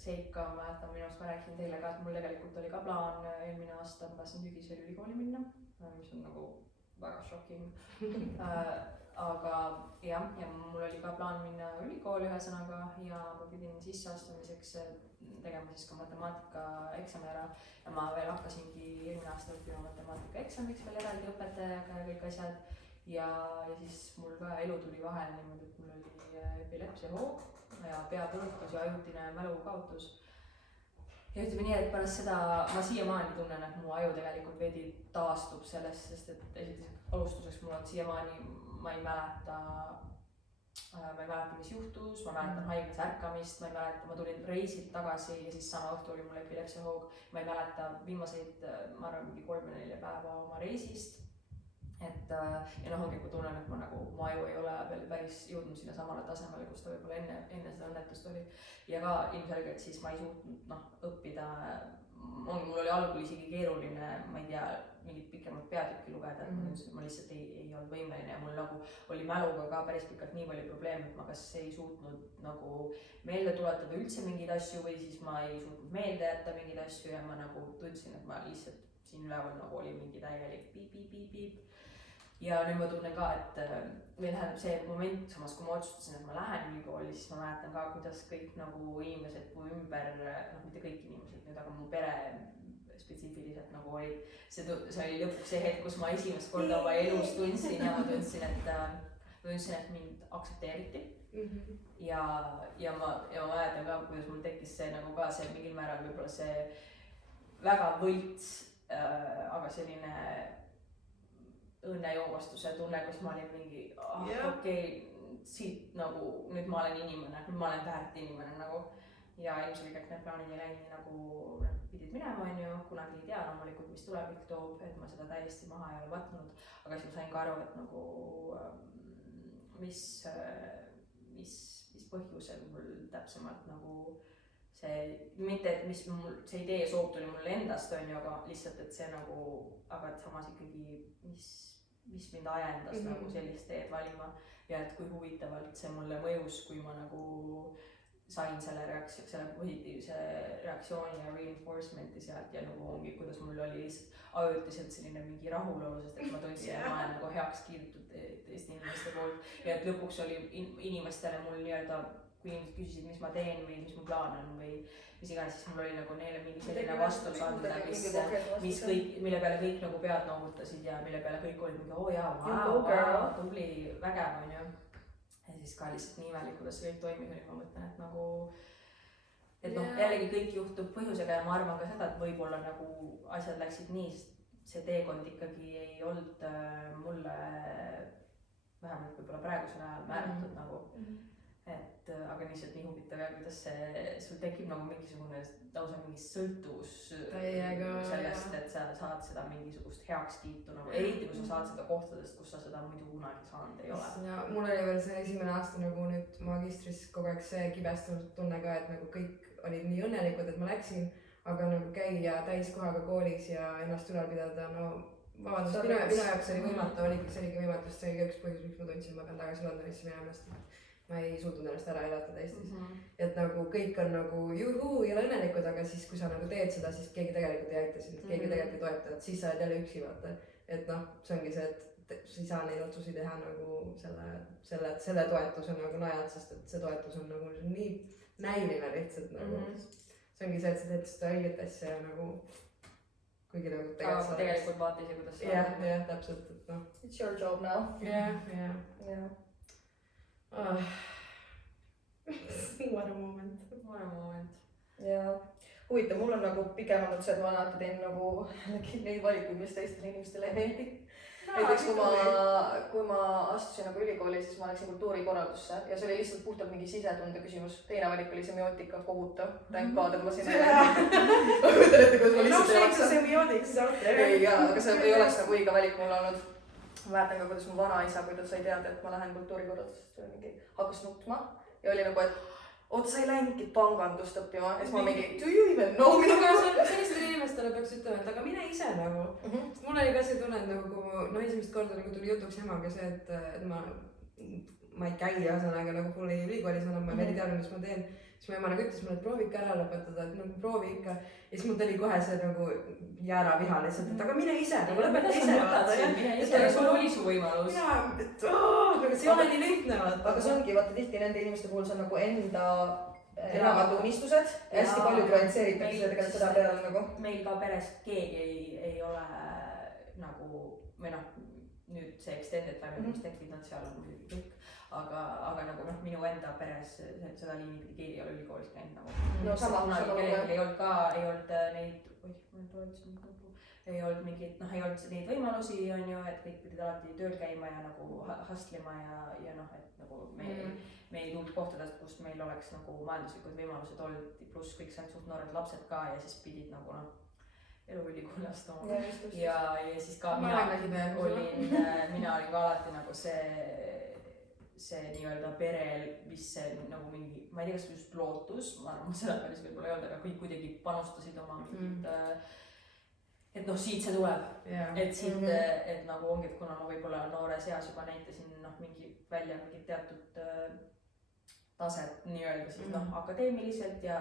seika, ma mäletan, minu arust ma rääkisin teile ka, et mul tegelikult oli ka plaan eelmine aasta, ma tahtsin sügisel ülikooli minna, mis on nagu väga shocking. Aga jah, ja mul oli ka plaan minna ülikooli ühesõnaga ja ma pidin sisseastumiseks tegema siis ka matemaatika eksami ära ja ma veel hakkasingi eelmine aasta õppima matemaatika eksamiks veel eraldi õpetajaga ja kõik asjad. Ja siis mul ka elu tuli vahele niimoodi, et mul oli epilepsiahoog ja peapõrutus ja ajutine mälukaotus. Ja ütleme nii, et pärast seda ma siiamaani tunnen, et mu aju tegelikult veidi taastub sellest, sest et esiteks alustuseks mul on siiamaani, ma ei mäleta, mis juhtus, ma mäletan haiglas ärkamist, ma ei mäleta, ma tulin reisilt tagasi ja siis sama õhtu oli mul epilepsiahoog. Ma ei mäleta viimaseid, ma arvan, mingi 3-4 päeva oma reisist. Ja ongi, kui tunnen, et ma nagu, mu aju ei ole veel päris jõudnud sinna samale tasemele, kus ta võib-olla enne seda õnnetust oli. Ja ka ilmselgelt siis ma ei suutnud õppida, mul oli algul isegi keeruline, ma ei tea, mingit pikemat peatükki lugeda, et ma lihtsalt ei olnud võimeline ja mul nagu oli mäluga ka päris pikalt nii palju probleeme, et ma kas ei suutnud nagu meelde tuletada üldse mingeid asju või siis ma ei suutnud meelde jätta mingeid asju ja ma nagu tundsin, et ma lihtsalt siin üleval nagu oli mingi täielik piip. Ja nüüd ma tunnen ka, et või tähendab see moment samas, kui ma otsustasin, et ma lähen ülikooli, siis ma mäletan ka, kuidas kõik nagu inimesed mu ümber, mitte kõik inimesed nüüd, aga mu pere spetsiifiliselt nagu olid, see oli lõpuks see hetk, kus ma esimest korda oma elus tundsin ja ma tundsin, et mind aktsepteeriti. Ja ma mäletan ka, kuidas mul tekkis see nagu ka see mingil määral võib-olla see väga võlts, aga selline õnnejoovastuse tunne, kus ma olin mingi, siit nagu, nüüd ma olen inimene, nüüd ma olen väärt inimene nagu. Ja ilmselgelt need plaanid ei läinud nii nagu pidid minema, kunagi ei tea loomulikult, mis tulevik toob, et ma seda täiesti maha ei ole võtnud. Aga siis ma sain ka aru, et nagu, mis põhjusel mul täpsemalt nagu see, mitte et mis mul, see idee soov tuli mulle endast aga lihtsalt, et see nagu, aga et samas ikkagi, mis mind ajendas nagu sellist teed valima ja et kui huvitavalt see mulle mõjus, kui ma nagu sain selle positiivse reaktsiooni ja reinforcement'i sealt ja nagu ongi, kuidas mul oli lihtsalt ajutiselt selline mingi rahulolu, sest et ma tundsin, et ma olen nagu heaks kiidetud teiste inimeste poolt ja et lõpuks oli inimestele mul nii-öelda, kui inimesed küsisid, mis ma teen või mis mu plaan on või mis iganes, siis mul oli nagu neile mingi selline vastus anda, mille peale kõik nagu pead noogutasid ja mille peale kõik olid mingi, jaa, tubli, vägev on ju. Ja siis ka lihtsalt nii imelik, kuidas see kõik toimis oli, ma mõtlen, et nagu, et jällegi kõik juhtub põhjusega ja ma arvan ka seda, et võib-olla nagu asjad läksid nii, sest see teekond ikkagi ei olnud mulle vähemalt võib-olla praegusel ajal määratud nagu. Et aga lihtsalt nii huvitav ja kuidas sul tekib nagu mingisugune lausa mingi sõltuvus sellest, et sa saad seda mingisugust heakskiitu nagu, eriti kui sa saad seda kohtadest, kus sa seda muidu kunagi saanud ei ole. Ja mul oli veel see esimene aasta nagu nüüd magistris kogu aeg see kibestunud tunne ka, et nagu kõik olid nii õnnelikud, et ma läksin, aga nagu käia täiskohaga koolis ja ennast ülal pidada, no vabandust, minu jaoks oli võimatu, see oligi võimatu, sest see oli ka üks põhjus, miks ma tundsin, ma pean tagasi Londonisse minema, ma ei suutnud ennast ära elatada Eestis. Et nagu kõik on nagu juhuu ja õnnelikud, aga siis kui sa nagu teed seda, siis keegi tegelikult ei aita sind, keegi tegelikult ei toeta, et siis sa oled jälle üksi vaata. Et noh, see ongi see, et sa ei saa neid otsusi teha nagu selle toetuse nagu najalt, sest et see toetus on nagu nii näiline lihtsalt nagu. See ongi see, et sa teed seda õiget asja ja nagu kuigi nagu tegelikult vaata ise, kuidas sa on. Jah, täpselt, et noh. It's your job now. Yeah. What a moment. Ja huvitav, mul on nagu pigem olnud see, et ma olen alati teinud nagu neid valikuid, mis teistele inimestele ei meeldi. Näiteks kui ma astusin nagu ülikooli, siis ma läksin kultuurikorraldusse ja see oli lihtsalt puhtalt mingi sisetunde küsimus. Teine valik oli semiootika, kohutav. Thank God, et ma sinna ei aga see ei oleks nagu õige valik mul olnud. Ma mäletan ka, kuidas mu vanaisa, kui ta sai teada, et ma lähen kultuurikorraldusest, hakkas nutma ja oli nagu, et sa ei läinudki pangandust õppima ja siis ma mingi, do you even know me? Sellistele inimestele peaks ütlema, et aga mine ise nagu. Mul oli ka see tunne, et nagu kui esimest korda tuli jutuks emaga see, et ma ei käi ühesõnaga nagu fulli ülikoolis enam, ma veel ei teadnud, mis ma teen. siis mu ema nagu ütles mulle, et proovi ikka ära lõpetada, et nagu proovi ikka. Ja siis mul tuli kohe see nagu jääraviha lihtsalt, et aga mine ise, nagu lõpeta ise. mine ise, sul oli su võimalus. jaa, et aga see ei ole nii lihtne vaata. aga see ongi vaata tihti nende inimeste puhul, see on nagu enda elavad unistused. hästi palju projitseeritakse tegelikult seda peale nagu. meil ka peres keegi ei ole nagu, või noh, nüüd see extended family, mis tekib, nad seal on muidugi kõik. aga nagu noh, minu enda peres seda liini pidi keegi ei ole ülikoolis käinud nagu. no sama. kellelgi ei olnud neid, ma toetasin nagu, ei olnud mingit, noh, ei olnud neid võimalusi, on ju, et kõik pidid alati tööl käima ja nagu hustlema ja noh, et nagu me ei tulnud kohtadest, kus meil oleks nagu majanduslikud võimalused olnud, pluss kõik said suht noored lapsed ka ja siis pidid nagu noh, eluülikonnast oma. ja siis ka mina olin ka alati nagu see nii-öelda pere, mis see nagu mingi, ma ei tea, kas just lootus, ma arvan, seda päris võib-olla ei olnud, aga kõik kuidagi panustasid oma mingid et noh, siit see tuleb, et siit, et nagu ongi, et kuna ma võib-olla noores eas juba näitasin noh, välja mingit teatud taset nii-öelda siis noh, akadeemiliselt ja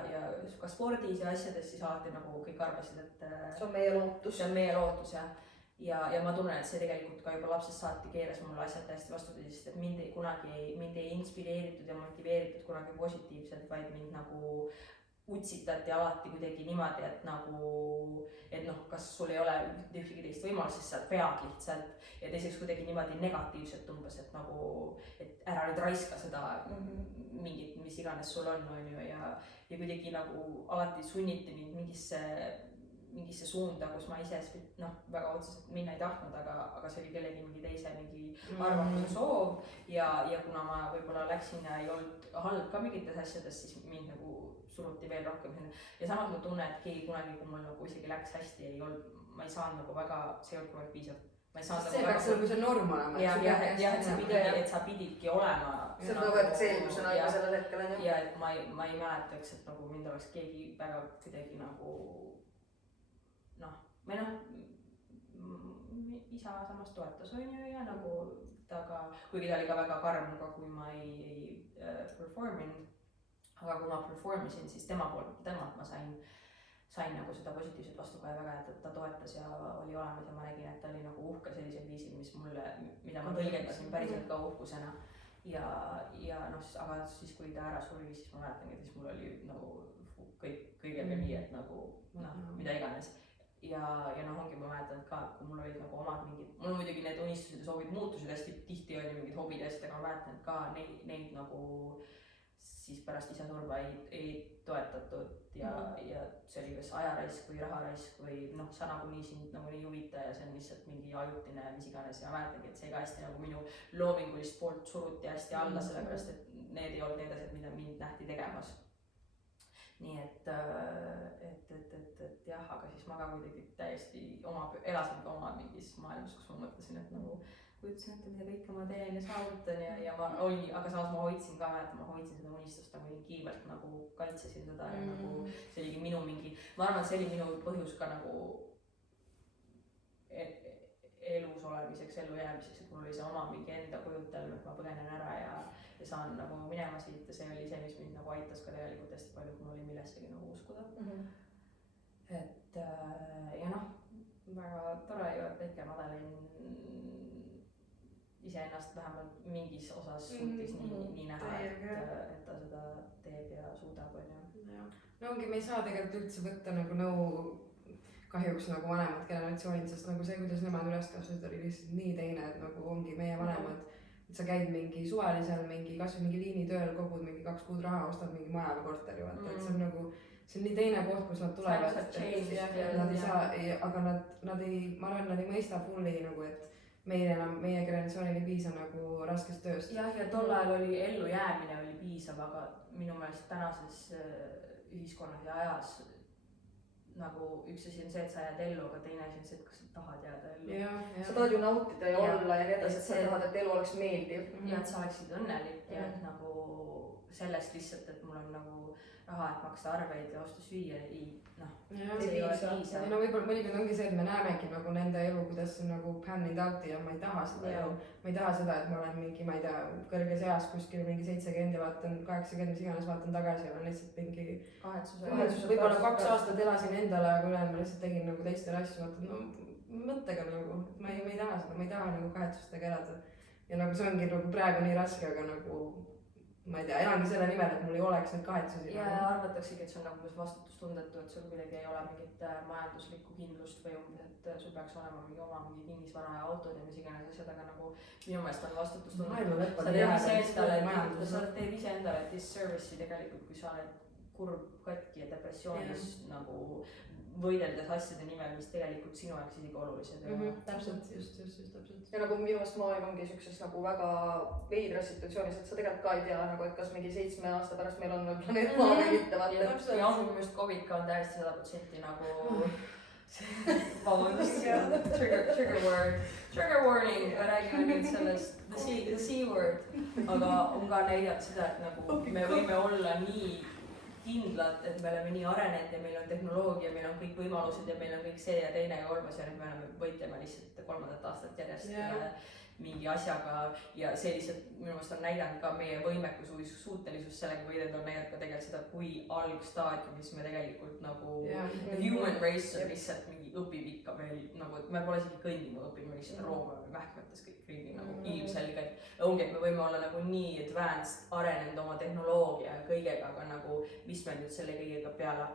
ka spordis ja asjades, siis alati nagu kõik arvasid, et see on meie lootus. see on meie lootus ja ma tunnen, et see tegelikult ka juba lapsest saati keeras mulle asjad täiesti vastupidi, sest et mind ei inspireeritud ja motiveeritud kunagi positiivselt, vaid mind nagu utsitati alati kuidagi niimoodi, et nagu, et noh, kas sul ei ole ühtegi teist võimalust, siis sa pead lihtsalt ja teiseks kuidagi niimoodi negatiivselt umbes, et nagu, et ära nüüd raiska seda mingit, mis iganes sul on ju ja kuidagi nagu alati sunniti mind mingisse suunda, kus ma ise noh, väga otseselt minna ei tahtnud, aga see oli kellegi mingi teise mingi arvamuse soov ja kuna ma võib-olla läksin ja ei olnud halb ka mingites asjades, siis mind nagu suruti veel rohkem sinna. Ja samas ma tunnen, et keegi kunagi, kui mul nagu isegi läks hästi, ei olnud, ma ei saanud nagu väga, see ei olnud kunagi piisav. See peaks nagu see norm olema. et sa pididki olema. See võetakse eeldusena juba sellel hetkel, on ju. Ja et ma ei mäletaks, et nagu mind oleks keegi väga kuidagi nagu noh, või noh, isa samas toetas, on ju, ja nagu taga, kuigi ta oli ka väga karm, kui ma ei performinud. Aga kui ma performisin, siis temalt ma sain nagu seda positiivset vastukaja väga, et ta toetas ja oli olemas ja ma nägin, et ta oli nagu uhke sellisel viisil, mida ma tõlgendasin päriselt ka uhkusena. Ja noh, aga siis kui ta ära suri, siis ma mäletangi, et siis mul oli nagu kõigega nii, et nagu noh, mida iganes. Ja noh, ongi ma mäletan ka, et kui mul olid nagu omad mingid, mul muidugi need unistused ja soovid muutusid hästi tihti oli mingid hobid ja asjad, aga ma mäletan ka neid nagu siis pärast isa surma ei toetatud ja see oli kas ajaraisk või raharaisk või noh, sa nagunii sind nagunii ei huvita ja see on lihtsalt mingi ajutine mis iganes ja mäletangi, et see ka hästi nagu minu loomingulist poolt suruti hästi alla, sellepärast et need ei olnud need asjad, mida mind nähti tegemas. Nii et jah, aga siis ma ka kuidagi täiesti elasin ka oma mingis maailmas, kus ma mõtlesin, et nagu kujutasin ette, mida kõike ma teen ja saavutan ja ma olin, aga samas ma hoidsin ka, et ma hoidsin seda unistust nagu nii kiivalt nagu kaitsesin seda ja nagu see oligi minu mingi, ma arvan, et see oli minu põhjus ka nagu elus olemiseks, ellu jäämiseks, et mul oli see oma mingi enda kujutelm, et ma põgenen ära ja saan nagu minema siit ja see oli see, mis mind nagu aitas ka tegelikult hästi palju, kui mul oli millestegi nagu uskuda. Et ja noh, väga tore ju, et väike Madeleine iseennast vähemalt mingis osas suutis nii näha, et ta seda teeb ja suudab, on ju. No ongi, me ei saa tegelikult üldse võtta nagu nõu kahjuks nagu vanemad generatsioonid, sest nagu see, kuidas nemad üles kasvasid, oli lihtsalt nii teine, et nagu ongi meie vanemad, et sa käid mingi suvelisel, kasvõi mingi liinitööl, kogud mingi 2 kuud raha, ostad mingi maja või korteri, vaata, et see on nagu, see on nii teine koht, kus nad tulevad, nad ei saa, aga nad ei, ma arvan, nad ei mõista fulli nagu, et meie generatsioonil ei piisa nagu raskest tööst. Jah, ja tol ajal oli ellujäämine oli piisav, aga minu meelest tänases ühiskonnas ja ajas nagu üks asi on see, et sa jääd ellu, aga teine asi on see, et kas sa tahad jääda ellu. Sa tahad ju nautida ja olla ja nii edasi, et sa tahad, et elu oleks meeldiv. Ja et sa oleksid õnnelik ja et nagu sellest lihtsalt, et mul on nagu raha, et maksta arveid ja osta süüa, see ja ei ole piisav. no võib-olla mõnikord ongi see, et me näemegi nagu nende elu, kuidas see nagu panned out'i ja ma ei taha seda elu. Ma ei taha seda, et ma olen mingi, ma ei tea, kõrges eas kuskil mingi 70 ja vaatan 80, mis iganes, vaatan tagasi ja olen lihtsalt mingi Kahetsusega. võib-olla 2 aastat elasin endale, aga ülejäänud ma lihtsalt tegin nagu teistele asju, vaatan, no mõttega nagu, ma ei taha seda, ma ei taha nagu kahetsustega elada. Ja nagu see ongi nagu praegu nii raske, aga nagu ma ei tea, elangi selle nimel, et mul ei oleks neid kahetsusi. Ja arvataksegi, et see on nagu vastutustundetu, et sul kuidagi ei ole mingit majanduslikku kindlust või et sul peaks olema mingi kinnisvara ja autod ja mis iganes asjad, aga nagu minu meelest on vastutustundetu. Sa teed iseendale disservice'i tegelikult, kui sa oled kurb, katki ja depressioonis nagu võideldes asjade nimel, mis tegelikult sinu jaoks isegi olulised ei ole. Täpselt, just täpselt. Ja nagu minu meelest maailm ongi siukses nagu väga veidras situatsioonis, et sa tegelikult ka ei tea nagu, et kas mingi 7 aasta pärast meil on veel planeet maa või mitte, vaata. Ja ongi minu meelest COVID ka on täiesti 100% nagu vabandust, trigger warning, räägime nüüd sellest the C word, aga on ka näidanud seda, et nagu me võime olla nii kindlad, et me oleme nii arenenud ja meil on tehnoloogia, meil on kõik võimalused ja meil on kõik see ja teine ja kolmas ja nüüd me oleme võitlema lihtsalt 3. aastat järjest mingi asjaga ja see lihtsalt minu meelest on näidanud ka meie võimekus või suutelisus sellega võidelda, on näidanud ka tegelikult seda, kui algstaadiumis me tegelikult nagu human race on lihtsalt mingi õpib ikka veel nagu, et me pole isegi kõndinud, õpime lihtsalt rooma või mähkmetes kõik ringi nagu ilmselgelt. Ongi, et me võime olla nagu nii advanced, arenenud oma tehnoloogia ja kõigega, aga nagu mis me nüüd selle kõigega peale,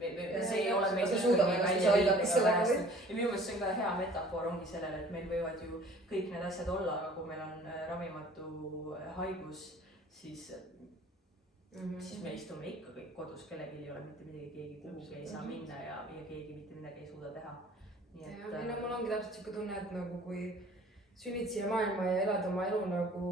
see ei ole meil ikkagi välja viidega ja minu meelest see on ka hea metafoor ongi sellele, et meil võivad ju kõik need asjad olla, aga kui meil on ravimatu haigus, siis me istume ikka kõik kodus, kellelgi ei ole mitte midagi, keegi kuhugi ei saa minna ja keegi mitte midagi ei suuda teha. Mul ongi täpselt siuke tunne, et nagu kui sünnid siia maailma ja elad oma elu nagu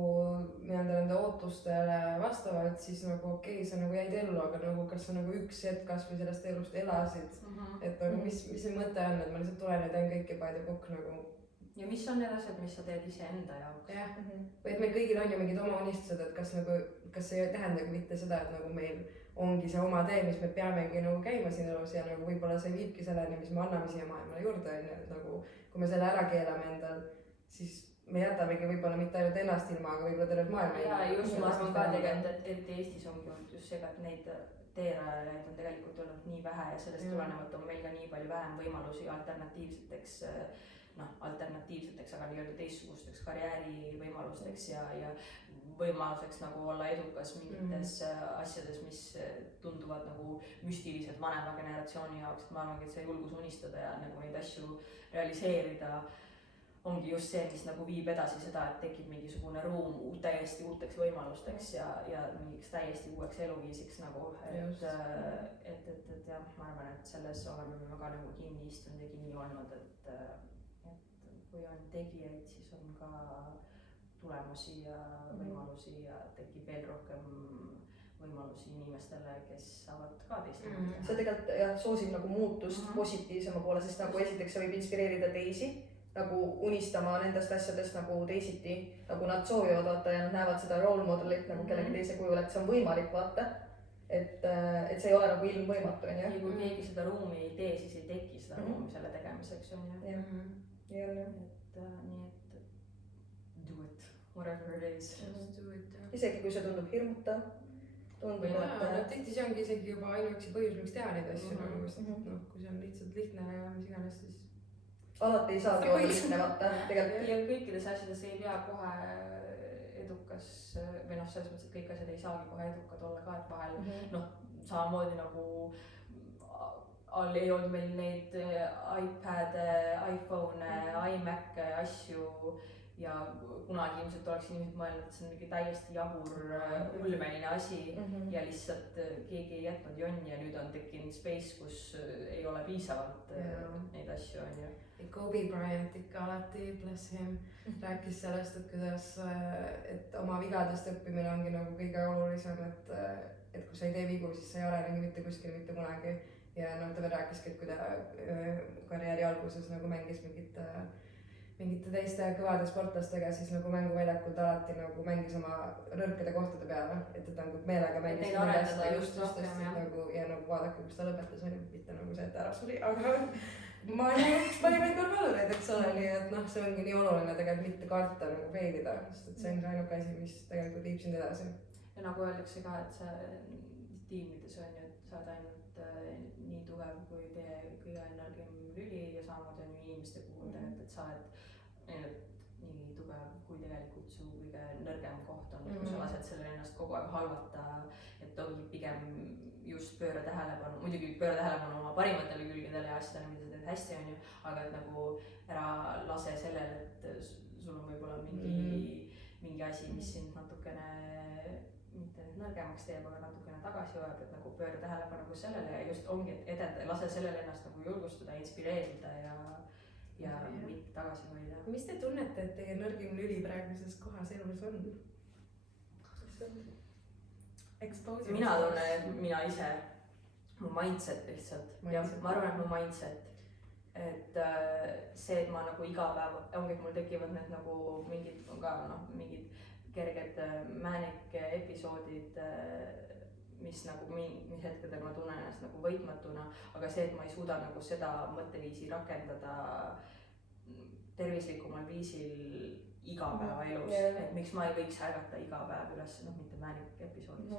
nende ootustele vastavalt, siis nagu okei, sa nagu jäid ellu, aga nagu kas sa nagu üks hetk kasvõi sellest elust elasid, et nagu mis see mõte on, et ma lihtsalt tulen ja teen kõike by the book nagu. Ja mis on need asjad, mis sa teed iseenda jaoks? Jah, või et meil kõigil on ju mingid oma unistused, et kas see ei tähendagi mitte seda, et nagu meil ongi see oma tee, mis me peamegi nagu käima siin elus ja nagu võib-olla see viibki selleni, mis me anname siia maailmale juurde, et nagu kui me selle ära keelame endal, siis me jätamegi võib-olla mitte ainult ennast ilma, aga võib-olla tervet maailma ilma. Ja just ma arvan ka tegelikult, et eriti Eestis ongi olnud just see, et neid teerajaid on tegelikult olnud nii vähe ja sellest tulenevalt on meil ka nii palju vähem võimalusi alternatiivseteks, aga nii-öelda teistsugusteks karjäärivõimalusteks ja võimaluseks nagu olla edukas mingites asjades, mis tunduvad nagu müstilised vanema generatsiooni jaoks, et ma arvangi, et see julgus unistada ja nagu neid asju realiseerida ongi just see, mis nagu viib edasi seda, et tekib mingisugune ruum täiesti uuteks võimalusteks ja mingiks täiesti uueks eluviisiks nagu, et jah, ma arvan, et selles oleme me väga nagu kinni istunud ja kinni olnud, et kui on tegijaid, siis on ka tulemusi ja võimalusi ja tekib veel rohkem võimalusi inimestele, kes saavad ka teiste mõttes. See tegelikult jah, soosib nagu muutust positiivsema poole, sest nagu esiteks see võib inspireerida teisi nagu unistama nendest asjadest nagu teisiti, nagu nad soovivad vaata ja nad näevad seda role modelit nagu kellegi teise kujul, et see on võimalik vaata, et see ei ole nagu ilmvõimatu, on ju. Ja kui keegi seda ruumi ei tee, siis ei teki seda ruumi selle tegemiseks, on ju. Nii et do it, whatever it is. Isegi kui see tundub hirmutav, tundub, et tihti see ongi isegi juba ainuüksi põhjus, miks teha neid asju, kui see on lihtsalt lihtne ja mis iganes, siis alati ei saagi olla lihtne vaata tegelikult. Ja kõikides asjades ei pea kohe edukas või selles mõttes, et kõik asjad ei saagi kohe edukad olla ka, et vahel samamoodi nagu ei olnud meil neid iPad'e, iPhone'e, iMac'e asju ja kunagi ilmselt oleks inimesed mõelnud, et see on mingi täiesti jabur ulmeline asi ja lihtsalt keegi ei jätnud jonni ja nüüd on tekkinud space, kus ei ole piisavalt neid asju, on ju. Kobe Bryant ikka alati, bless him, rääkis sellest, et kuidas, et oma vigadest õppimine ongi nagu kõige olulisem, et kui sa ei tee vigu, siis sa ei arenegi mitte kuskil mitte kunagi. Ja ta veel rääkiski, et kui ta karjääri alguses nagu mängis mingit mingite teiste kõvade sportlastega, siis nagu mänguväljakult alati nagu mängis oma nõrkade kohtade peale, et ta nagu meelega mängis. Neid arendada just rohkem, jah. Nagu, ja nagu vaadake, kus ta lõpetas, on ju, mitte nagu see, et ära suri, aga maailma parimaid korvpallureid, eks ole, nii et noh, see ongi nii oluline tegelikult mitte karta nagu fail ida, sest et see on see ainuke asi, mis tegelikult viib sind edasi. ja nagu öeldakse ka, et sa tiimides on ju, et sa oled ainult nii tugev kui teie kõige nõrgem lüli ja samamoodi on ju inimeste puhul tegelikult, et sa oled ainult nii tugev kui tegelikult su kõige nõrgem koht on, kui sa lased sellele ennast kogu aeg halvata, et ongi pigem just pööra tähelepanu, muidugi pööra tähelepanu oma parimatele külgedele ja asjadele, mida sa teed hästi, on ju, aga et nagu ära lase sellele, et sul on võib-olla mingi asi, mis sind natukene mitte nõrgemaks teeb, aga natukene tagasi hoiab, et nagu pööra tähelepanu sellele ja just ongi, et edenda, lase sellele ennast nagu julgustada, inspireerida ja mitte tagasi hoida. Mis te tunnete, et teie nõrgim lüli praeguses kohas elus on? Mina tunnen, et mina ise, mu mindset lihtsalt ja ma arvan, et mu mindset, et see, et ma nagu iga päev, ongi, et mul tekivad need nagu mingid, on ka noh, mingid kerged manic episoodid, mis nagu mis hetkedel ma tunnen ennast nagu võitmatuna, aga see, et ma ei suuda nagu seda mõtteviisi rakendada tervislikumal viisil igapäevaelus, et miks ma ei võiks ärgata iga päev üles, noh mitte manic episoodis,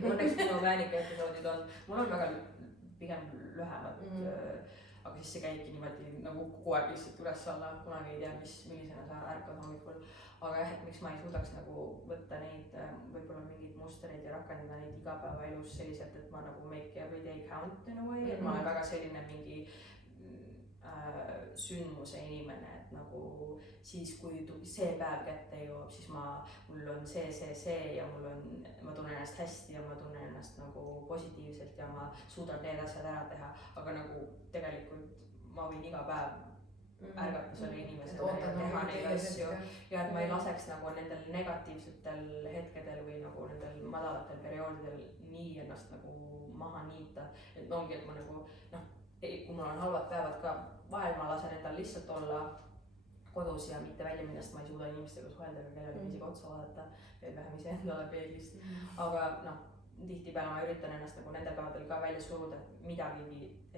õnneks minu manic episoodid on, mul on väga pigem lühemad, aga siis see käibki niimoodi nagu kogu aeg lihtsalt üles-alla, kunagi ei tea, millisena sa ärkad hommikul. Aga jah, et miks ma ei suudaks nagu võtta neid võib-olla mingeid mustreid ja rakendada neid igapäevaelus selliselt, et ma nagu make every day count in a way, et ma olen väga selline mingi sündmuse inimene, et nagu siis, kui see päev kätte jõuab, siis mul on see ja ma tunnen ennast hästi ja ma tunnen ennast nagu positiivselt ja ma suudan need asjad ära teha, aga nagu tegelikult ma võin iga päev ärgata selle inimesele ja teha neid asju ja et ma ei laseks nagu nendel negatiivsetel hetkedel või nagu nendel madalatel perioodidel nii ennast nagu maha niita, et ongi, et ma nagu noh, kui mul on halvad päevad ka, vahel ma lasen endal lihtsalt olla kodus ja mitte välja minna, sest ma ei suuda inimestega suhelda ega kellelegi isegi otsa vaadata, veel vähem iseendale peeglist, aga noh, tihtipeale ma üritan ennast nagu nendel päevadel ka välja suruda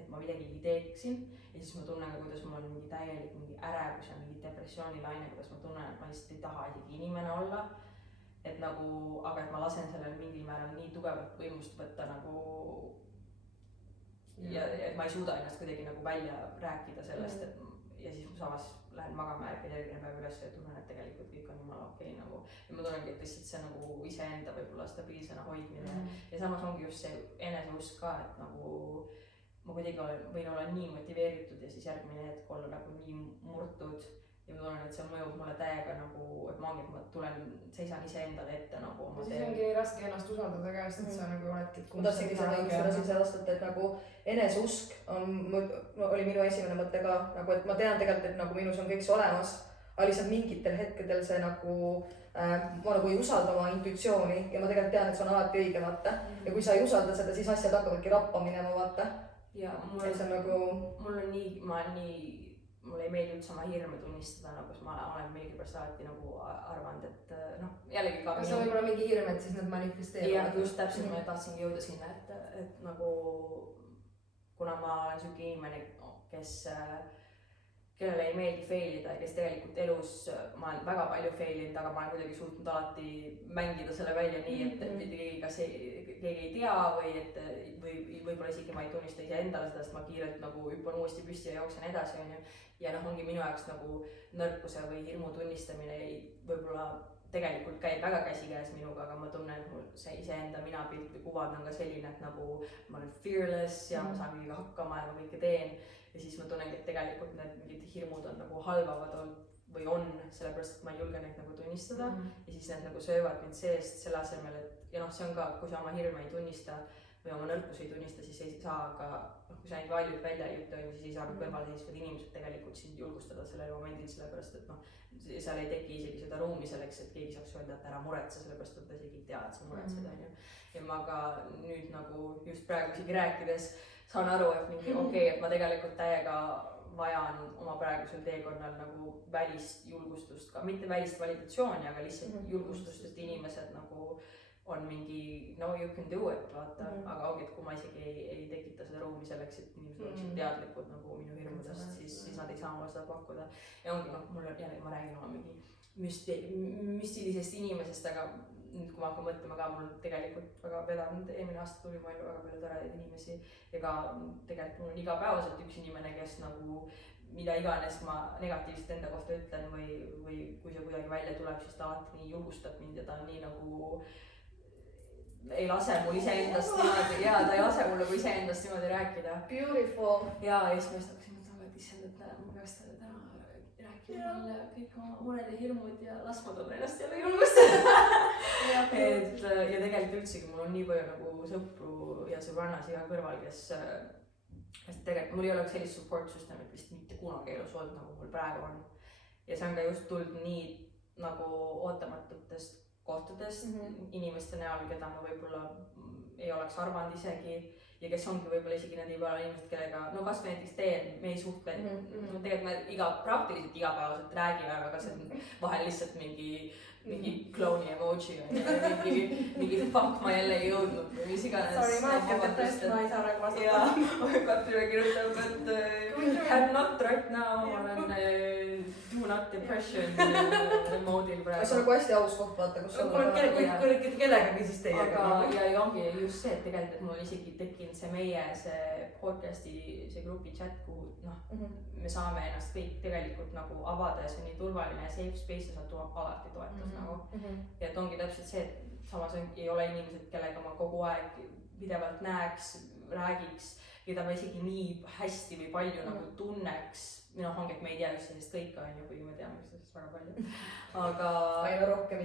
et ma midagigi teeksin ja siis ma tunnen ka, kuidas mul on mingi täielik mingi ärevus ja mingi depressioonilaine, kuidas ma tunnen, et ma lihtsalt ei taha isegi inimene olla, et nagu, aga et ma lasen sellel mingil määral nii tugevalt võimust võtta nagu ja et ma ei suuda ennast kuidagi nagu välja rääkida sellest, et ja siis samas lähen magama ärkad järgmine päev üles ja tunnen, et tegelikult kõik on jumala okei nagu ja ma tunnengi, et lihtsalt see nagu iseenda võib-olla stabiilsena hoidmine ja samas ongi just see eneseusk ka, et nagu ma kuidagi võin olla nii motiveeritud ja siis järgmine hetk olla nagu nii murtud ja ma tunnen, et see mõjub mulle täiega nagu, et ma seisan iseendale ette nagu oma siis ongi nii raske ennast usaldada ka, sest sa nagu oledki. Ma tahtsingi seda vastata, et nagu eneseusk oli minu esimene mõte ka, nagu et ma tean tegelikult, et nagu minus on kõik see olemas, aga lihtsalt mingitel hetkedel see nagu ma nagu ei usalda oma intuitsiooni ja ma tegelikult tean, et see on alati õige, vaata. Ja kui sa ei usalda seda, siis asjad hakkavadki rappa minema, vaata. Ja mulle ei meeldi üldse oma hirme tunnistada, nagu ma olen millegipärast alati nagu arvanud, et noh, jällegi ka. Kas on võib-olla mingi hirm, et siis nad manifesteerivad? Ja just täpselt ma tahtsingi jõuda sinna, et nagu kuna ma olen siuke inimene, kellele ei meeldi failida ja kes tegelikult elus, ma olen väga palju failinud, aga ma olen kuidagi suutnud alati mängida selle välja nii, et keegi ei tea või võib-olla isegi ma ei tunnista iseendale seda, sest ma kiirelt nagu hüppan uuesti püsti ja jooksen edasi, onju. Ja noh, ongi minu jaoks nagu nõrkuse või hirmu tunnistamine võib-olla tegelikult käib väga käsikäes minuga, aga ma tunnen, et mul see iseenda minapilt või kuvand on ka selline, et nagu ma olen fearless ja ma saan kõigiga hakkama ja ma kõike teen. Ja siis ma tunnengi, et tegelikult need mingid hirmud on nagu halvavad või on, sellepärast et ma ei julge neid nagu tunnistada ja siis need nagu söövad mind seest selle asemel, et ja noh, see on ka, kui sa oma hirme ei tunnista või oma nõrkusi ei tunnista, siis ei saa ka, kui sa neid valjult välja ei ütle, siis ei saa ka kõrvalseisvad inimesed tegelikult sind julgustada sellel momendil, sellepärast et noh, seal ei teki isegi seda ruumi selleks, et keegi saaks öelda, et ära muretse, sellepärast et ta isegi ei tea, et sa muretsed, onju. Ja ma ka nüüd nagu just praegu isegi rääkides saan aru, et mingi okei, et ma tegelikult täiega vajan oma praegusel teekonnal nagu välist julgustust ka, mitte välist validatsiooni, aga lihtsalt julgustust, et inimesed nagu on mingi no you can do it, vaata, aga ongi, et kui ma isegi ei tekita seda ruumi selleks, et inimesed oleksid teadlikud nagu minu hirmudest, siis nad ei saa mulle seda pakkuda. Ja ongi, noh, mul on jälle, ma räägin oma mingi müstilisest inimesest, aga nüüd, kui ma hakkan mõtlema ka, mul tegelikult väga vedanud, eelmine aasta tuli palju väga palju toredaid inimesi ja ka tegelikult mul on igapäevaselt üks inimene, kes nagu mida iganes ma negatiivselt enda kohta ütlen või kui see kuidagi välja tuleb, siis ta alati nii julgustab mind ja ta nii nagu ei lase mul iseendast niimoodi ja ta ei lase mul nagu iseendast niimoodi rääkida. Beautiful. Ja siis ma just hakkasin mõtlema, et issand, et ma peaks täna rääkida talle kõik oma mured ja hirmud ja las ma toon ennast jälle julgustada. Et ja tegelikult üldsegi mul on nii palju nagu sõpru ja sõbrannas iga kõrval, kes tegelikult mul ei oleks sellist support system'it vist mitte kunagi elus olnud, nagu mul praegu on. Ja see on ka just tulnud nii nagu ootamatutest kohtadest inimeste näol, keda ma võib-olla ei oleks arvanud isegi ja kes ongi võib-olla isegi need inimesed, kellega, no kas või näiteks teie, me ei suhtle, tegelikult me praktiliselt igapäevaselt räägime, aga see on vahel lihtsalt mingi klouni emoji mingi fuck ma jälle ei jõudnud või mis iganes. Sorry, ma hetkel, et tõesti ma ei saa praegu vastata. Ja Katrile kirjutab, et have not right now, ma olen do not depression moodil praegu. See on nagu hästi aus koht, vaata, kus kellegagi siis teiega. Ja ongi just see, et tegelikult mul isegi tekkinud see podcasti, see grupi chat, kuhu me saame ennast kõik tegelikult nagu avada ja see on nii turvaline ja safe space ja sealt tuleb alati toetus nagu. Ja et ongi täpselt see, et samas ei ole inimesed, kellega ma kogu aeg pidevalt näeks, räägiks, keda ma isegi nii hästi või palju nagu tunneks. Noh, ongi, et me ei tea just sellist kõike on ju, kuigi me teame sellest väga palju. Aga aina rohkem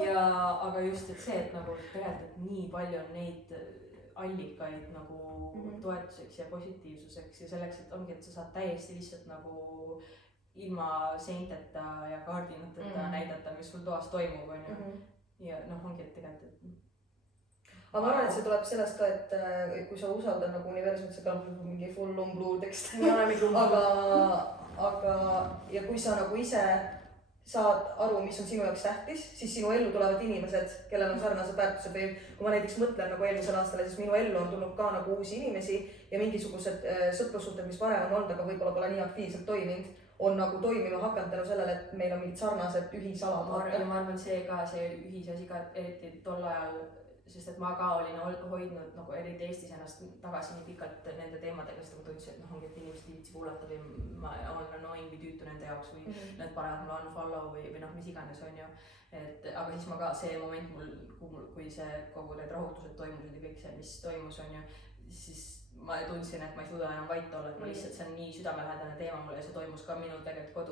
ja aga just, et see, et nagu tegelikult nii palju on neid allikaid nagu toetuseks ja positiivsuseks ja selleks, et ongi, et sa saad täiesti lihtsalt nagu ilma seinteta ja kaardinateta näidata, mis sul toas toimub, on ju. Ja noh, ongi, et tegelikult aga ma arvan, et see tuleb sellest ka, et kui sa usaldad nagu universumit, see kõlab mingi full blue tekst. Aga ja kui sa nagu ise saad aru, mis on sinu jaoks tähtis, siis sinu ellu tulevad inimesed, kellel on sarnased väärtused või kui ma näiteks mõtlen nagu eelmisel aastal, siis minu ellu on tulnud ka nagu uusi inimesi ja mingisugused sõprussuhted, mis varem on olnud, aga võib-olla pole nii aktiivselt toiminud, on nagu toimima hakanud tänu sellele, et meil on mingid sarnased ühisalad. Ja ma arvan, see ka, see ühisasi ka, eriti tol ajal, sest et ma ka olin hoidnud nagu eriti Eestis ennast tagasi nii pikalt nende teemadega, sest ma tundsin, et noh, ongi, et inimesed ei viitsi kuulata või ma olen annoying või tüütu nende jaoks või nad panevad mulle unfollow või noh, mis iganes on ju. Aga siis ma ka see moment mul, kui see kogu need rahutused toimusid ja kõik see, mis toimus on ju, siis ma tundsin, et ma ei suuda enam vait olla, et ma lihtsalt, see on nii südamelähedane teema mulle ja see toimus ka minul tegelikult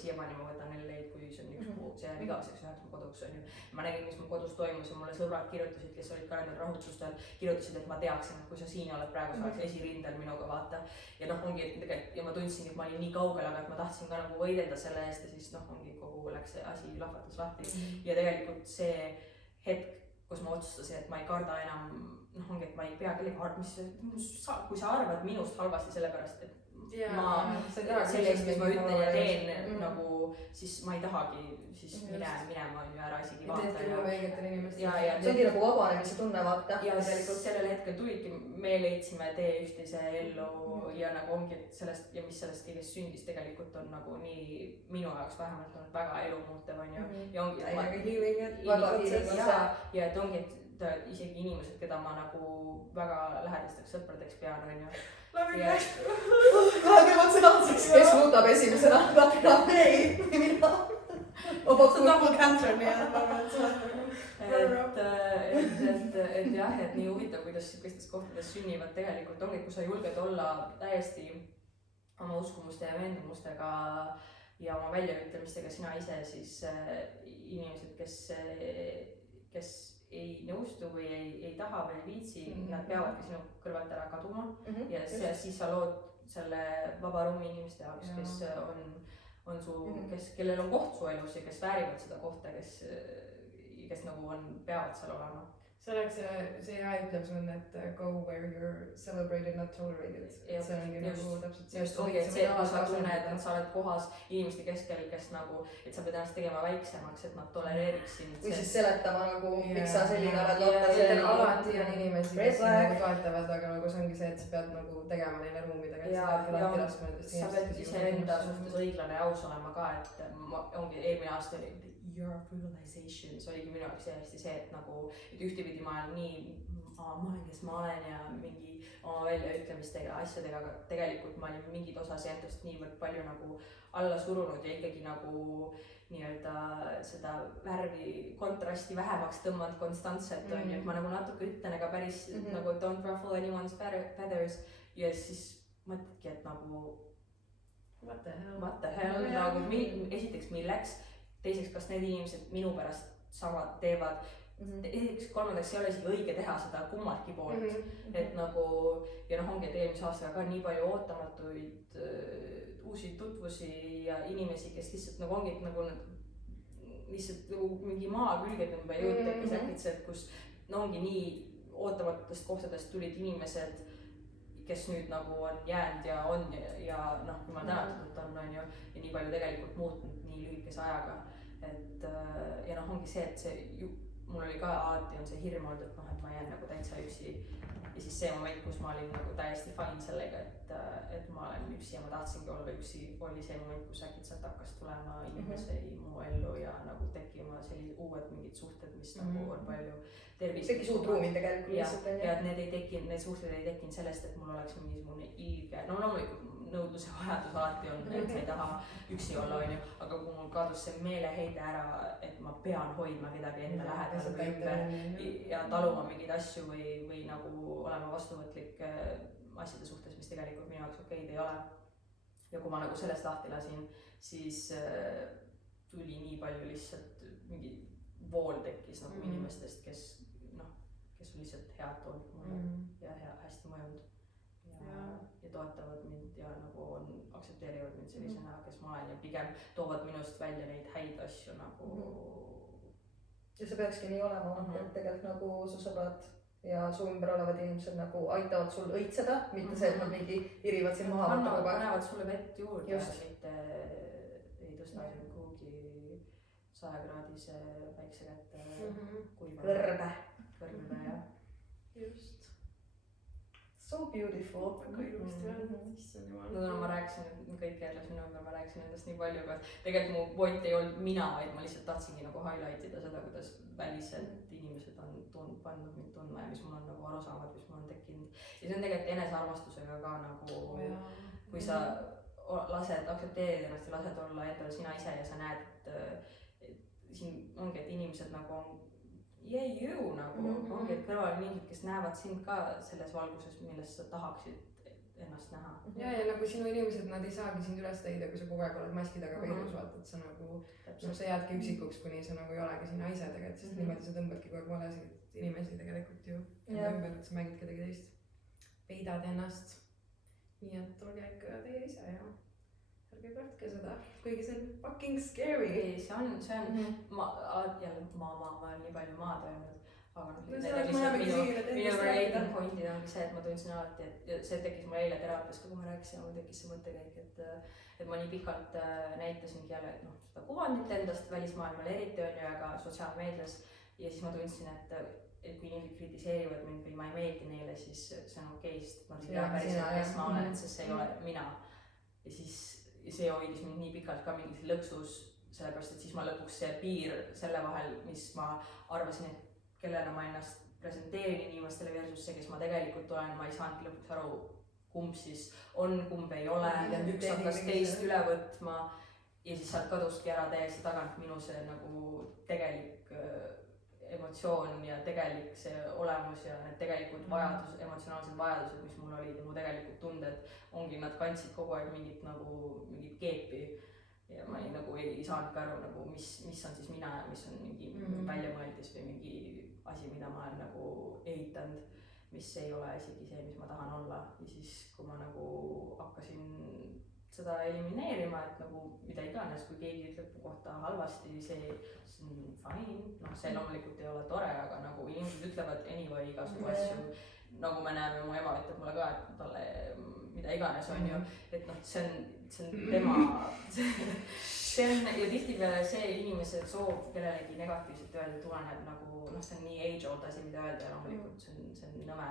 siiamaani ma võtan LA-d, kui see on üks kuu, see jääb igaveseks üheks mu koduks on ju. Ma nägin, mis mu kodus toimus ja mulle sõbrad kirjutasid, kes olid ka nendel rahutustel, kirjutasid, et ma teaksin, et kui sa siin oled praegu, sa oleks esirindel minuga vaata. Ja noh, ongi, et tegelikult, ja ma tundsin, et ma olin nii kaugel, aga et ma tahtsin ka nagu võidelda selle eest ja siis noh, ongi kogu läks see asi lahvatas lahti. Ja tegelikult see hetk, kus ma otsustasin, et ma ei karda enam, noh ongi, et ma ei pea kellegi kui sa arvad minust halvasti sellepärast, et ma selle eest, mis ma ütlen ja teen nagu, siis ma ei tahagi siis minema on ju ära isegi vaata. See ongi nagu vabanemise tunne vaata. Ja tegelikult sellel hetkel tulidki, me leidsime tee üksteise ellu ja nagu ongi, et sellest ja mis sellest kõigest sündis tegelikult on nagu nii minu jaoks vähemalt on väga elumuutev on ju. Ja ongi, ja et ongi, et isegi inimesed, keda ma nagu väga lähedasteks sõpradeks pean on ju. Lähevad sõnadseks, kes nutab esimesena, Katri ei, mina. See on double cancer, nii et jah, et nii huvitav, kuidas sellistes kohtades sünnivad tegelikult ongi, kui sa julged olla täiesti oma uskumuste ja veendumustega ja oma väljaütlemistega sina ise, siis inimesed, kes ei nõustu või ei taha või ei viitsi, nad peavadki sinu kõrvalt ära kaduma ja siis sa lood selle vaba ruumi inimeste jaoks, kes on su, kellel on koht su elus ja kes väärivad seda kohta, kes nagu peavad seal olema. see oleks see hea ütlus on, et go where you're celebrated, not tolerated. Jah, see ongi just- nagu täpselt see. just ongi, et see, kui sa tunned, et sa oled kohas inimeste keskel, kes nagu, et sa pead ennast tegema väiksemaks, et nad tolereeriks sind. või siis seletama nagu, miks sa selline oled, Jaa, vaata see jaa, on alati on inimesi, Red kes flag. nagu toetavad, aga nagu see ongi see, et sa pead nagu tegema neile ruumi tegelikult, sa pead lahti laskma nendest sa pead iseenda suhtes õiglane ja aus olema ka, et ongi eelmine aasta oli your realization, see oligi minu jaoks hästi see, et nagu, et ühtepidi ma olen nii, ma olen, kes ma olen ja mingi oma väljaütlemistega, asjadega, aga tegelikult ma olin mingid osas endast niivõrd palju nagu alla surunud ja ikkagi nagu nii-öelda seda värvi kontrasti vähemaks tõmmanud konstantselt on ju, et ma nagu natuke ütlen, aga päris nagu don't ruffle anyone's feathers ja siis mõtledki, et nagu What what the hell, nagu esiteks milleks, teiseks, kas need inimesed minu pärast sama teevad, esiteks kolmandaks ei ole isegi õige teha seda kummaltki poolt, et nagu ja noh, ongi, et eelmise aastaga ka nii palju ootamatuid uusi tutvusi ja inimesi, kes lihtsalt nagu ongi nagu lihtsalt nagu mingi maa külge tõmba jõud tekkis äkitselt, kus no ongi nii ootamatutest kohtadest tulid inimesed, kes nüüd nagu on jäänud ja on ja noh, jumal tänatud, et on ju ja nii palju tegelikult muutnud nii lühikese ajaga, et ja noh, ongi see, et see mul oli ka alati on see hirm olnud, et noh, et ma jään nagu täitsa üksi ja siis see moment, kus ma olin nagu täiesti fine sellega, et ma olen üksi ja ma tahtsingi olla üksi, oli see moment, kus äkitselt hakkas tulema inimesi mu ellu ja nagu tekkima sellised uued mingid suhted, mis nagu on palju tervislikumad. tekkis uut ruumi tegelikult lihtsalt on ju. ja et need ei tekkinud, need suhted ei tekkinud sellest, et mul oleks mingisugune ilge, no loomulikult nõudluse vajadus alati on, et sa ei taha üksi olla, onju, aga kui mul kadus see meeleheide ära, et ma pean hoidma kedagi enda lähedal või ümber ja taluma mingeid asju või nagu olema vastuvõtlik asjade suhtes, mis tegelikult minu jaoks okeid ei ole. ja kui ma nagu sellest lahti lasin, siis tuli nii palju lihtsalt mingi vool tekkis nagu inimestest, kes noh, kes on lihtsalt head toonud mulle ja hästi mõjunud ja toetavad mind ja nagu aktsepteerivad mind sellisena, kes ma olen ja pigem toovad minust välja neid häid asju nagu ja see peakski nii olema, et tegelikult nagu su sõbrad ja su ümber olevad inimesed nagu aitavad sul õitseda, mitte see, et nad mingi irivad sind maha. panevad sulle vett juurde, mitte ei tõsta sind kuhugi 100-kraadise päikse kätte kõrbe jah. just. So beautiful. väga ilusti on, issand jumal. no ma rääkisin kõik jälle sinu ümber, ma rääkisin endast nii palju, aga tegelikult mu point ei olnud mina, vaid ma lihtsalt tahtsingi nagu highlight ida seda, kuidas välised inimesed on pannud mind tundma ja mis mul on nagu arusaamad, mis mul on tekkinud. ja see on tegelikult enesearmastusega ka nagu, kui sa lased aktsepteerida ennast ja lased olla endale sina ise ja sa näed, et siin ongi, et inimesed nagu on you nagu ongi, et kõrval on inimesed, kes näevad sind ka selles valguses, milles sa tahaksid ennast näha. ja nagu sinu inimesed, nad ei saagi sind üles leida, kui sa kogu aeg oled maski taga peidus, vaata, et sa nagu no, sa jäädki üksikuks, kuni sa nagu ei olegi sina ise tegelikult, sest niimoodi sa tõmbadki kogu aeg valesid inimesi tegelikult ju ümber, et sa mängid kedagi teist, peidad ennast. nii et olge ikka teie ise ja ärge kartke seda, kuigi see on fucking scary. see on, ma jälle ma olen nii palju maad öelnud, aga noh, minu rating pointid ongi see, et ma tundsin alati, et see tekkis mul eile teraapias ka, kui ma rääkisin, mul tekkis see mõttekäik, et ma nii pikalt näitasingi jälle noh, seda kuvandit endast välismaailmale eriti on ju, aga sotsiaalmeedias ja siis ma tundsin, et kui inimesed kritiseerivad mind või ma ei meeldi neile, siis see on okei, sest nad ei tea päriselt, kes ma olen, sest see ei ole mina. ja siis see hoidis mind nii pikalt ka mingis lõksus, sellepärast et siis ma lõpuks see piir selle vahel, mis ma arvasin, et kellena ma ennast presenteerin inimestele versus see, kes ma tegelikult olen, ma ei saanudki lõpuks aru, kumb siis on, kumb ei ole, üks hakkas teist üle võtma ja siis sealt kaduski ära täiesti tagant minu see nagu tegelik emotsioon ja tegelik see olemus ja need tegelikult vajadused, emotsionaalsed vajadused, mis mul olid ja mu tegelikult tunded ongi, nad kandsid kogu aeg mingit keepi ja ma ei saanudki aru nagu, mis on siis mina ja mis on mingi väljamõeldis või mingi asi, mida ma olen nagu eitanud, mis ei ole isegi see, mis ma tahan olla ja siis, kui ma nagu hakkasin seda elimineerima, et nagu mida iganes, kui keegi ütleb mu kohta halvasti, see on fine, noh, see loomulikult ei ole tore, aga nagu inimesed ütlevad anyway igasugu asju, nagu me näeme, mu ema ütleb mulle ka, et talle mida iganes on ju, et noh, see on tema, see on ja tihtipeale see inimese soov kellelegi negatiivselt öelda tuleneb nagu noh, see on nii age old asi, mida öelda ja loomulikult see on nõme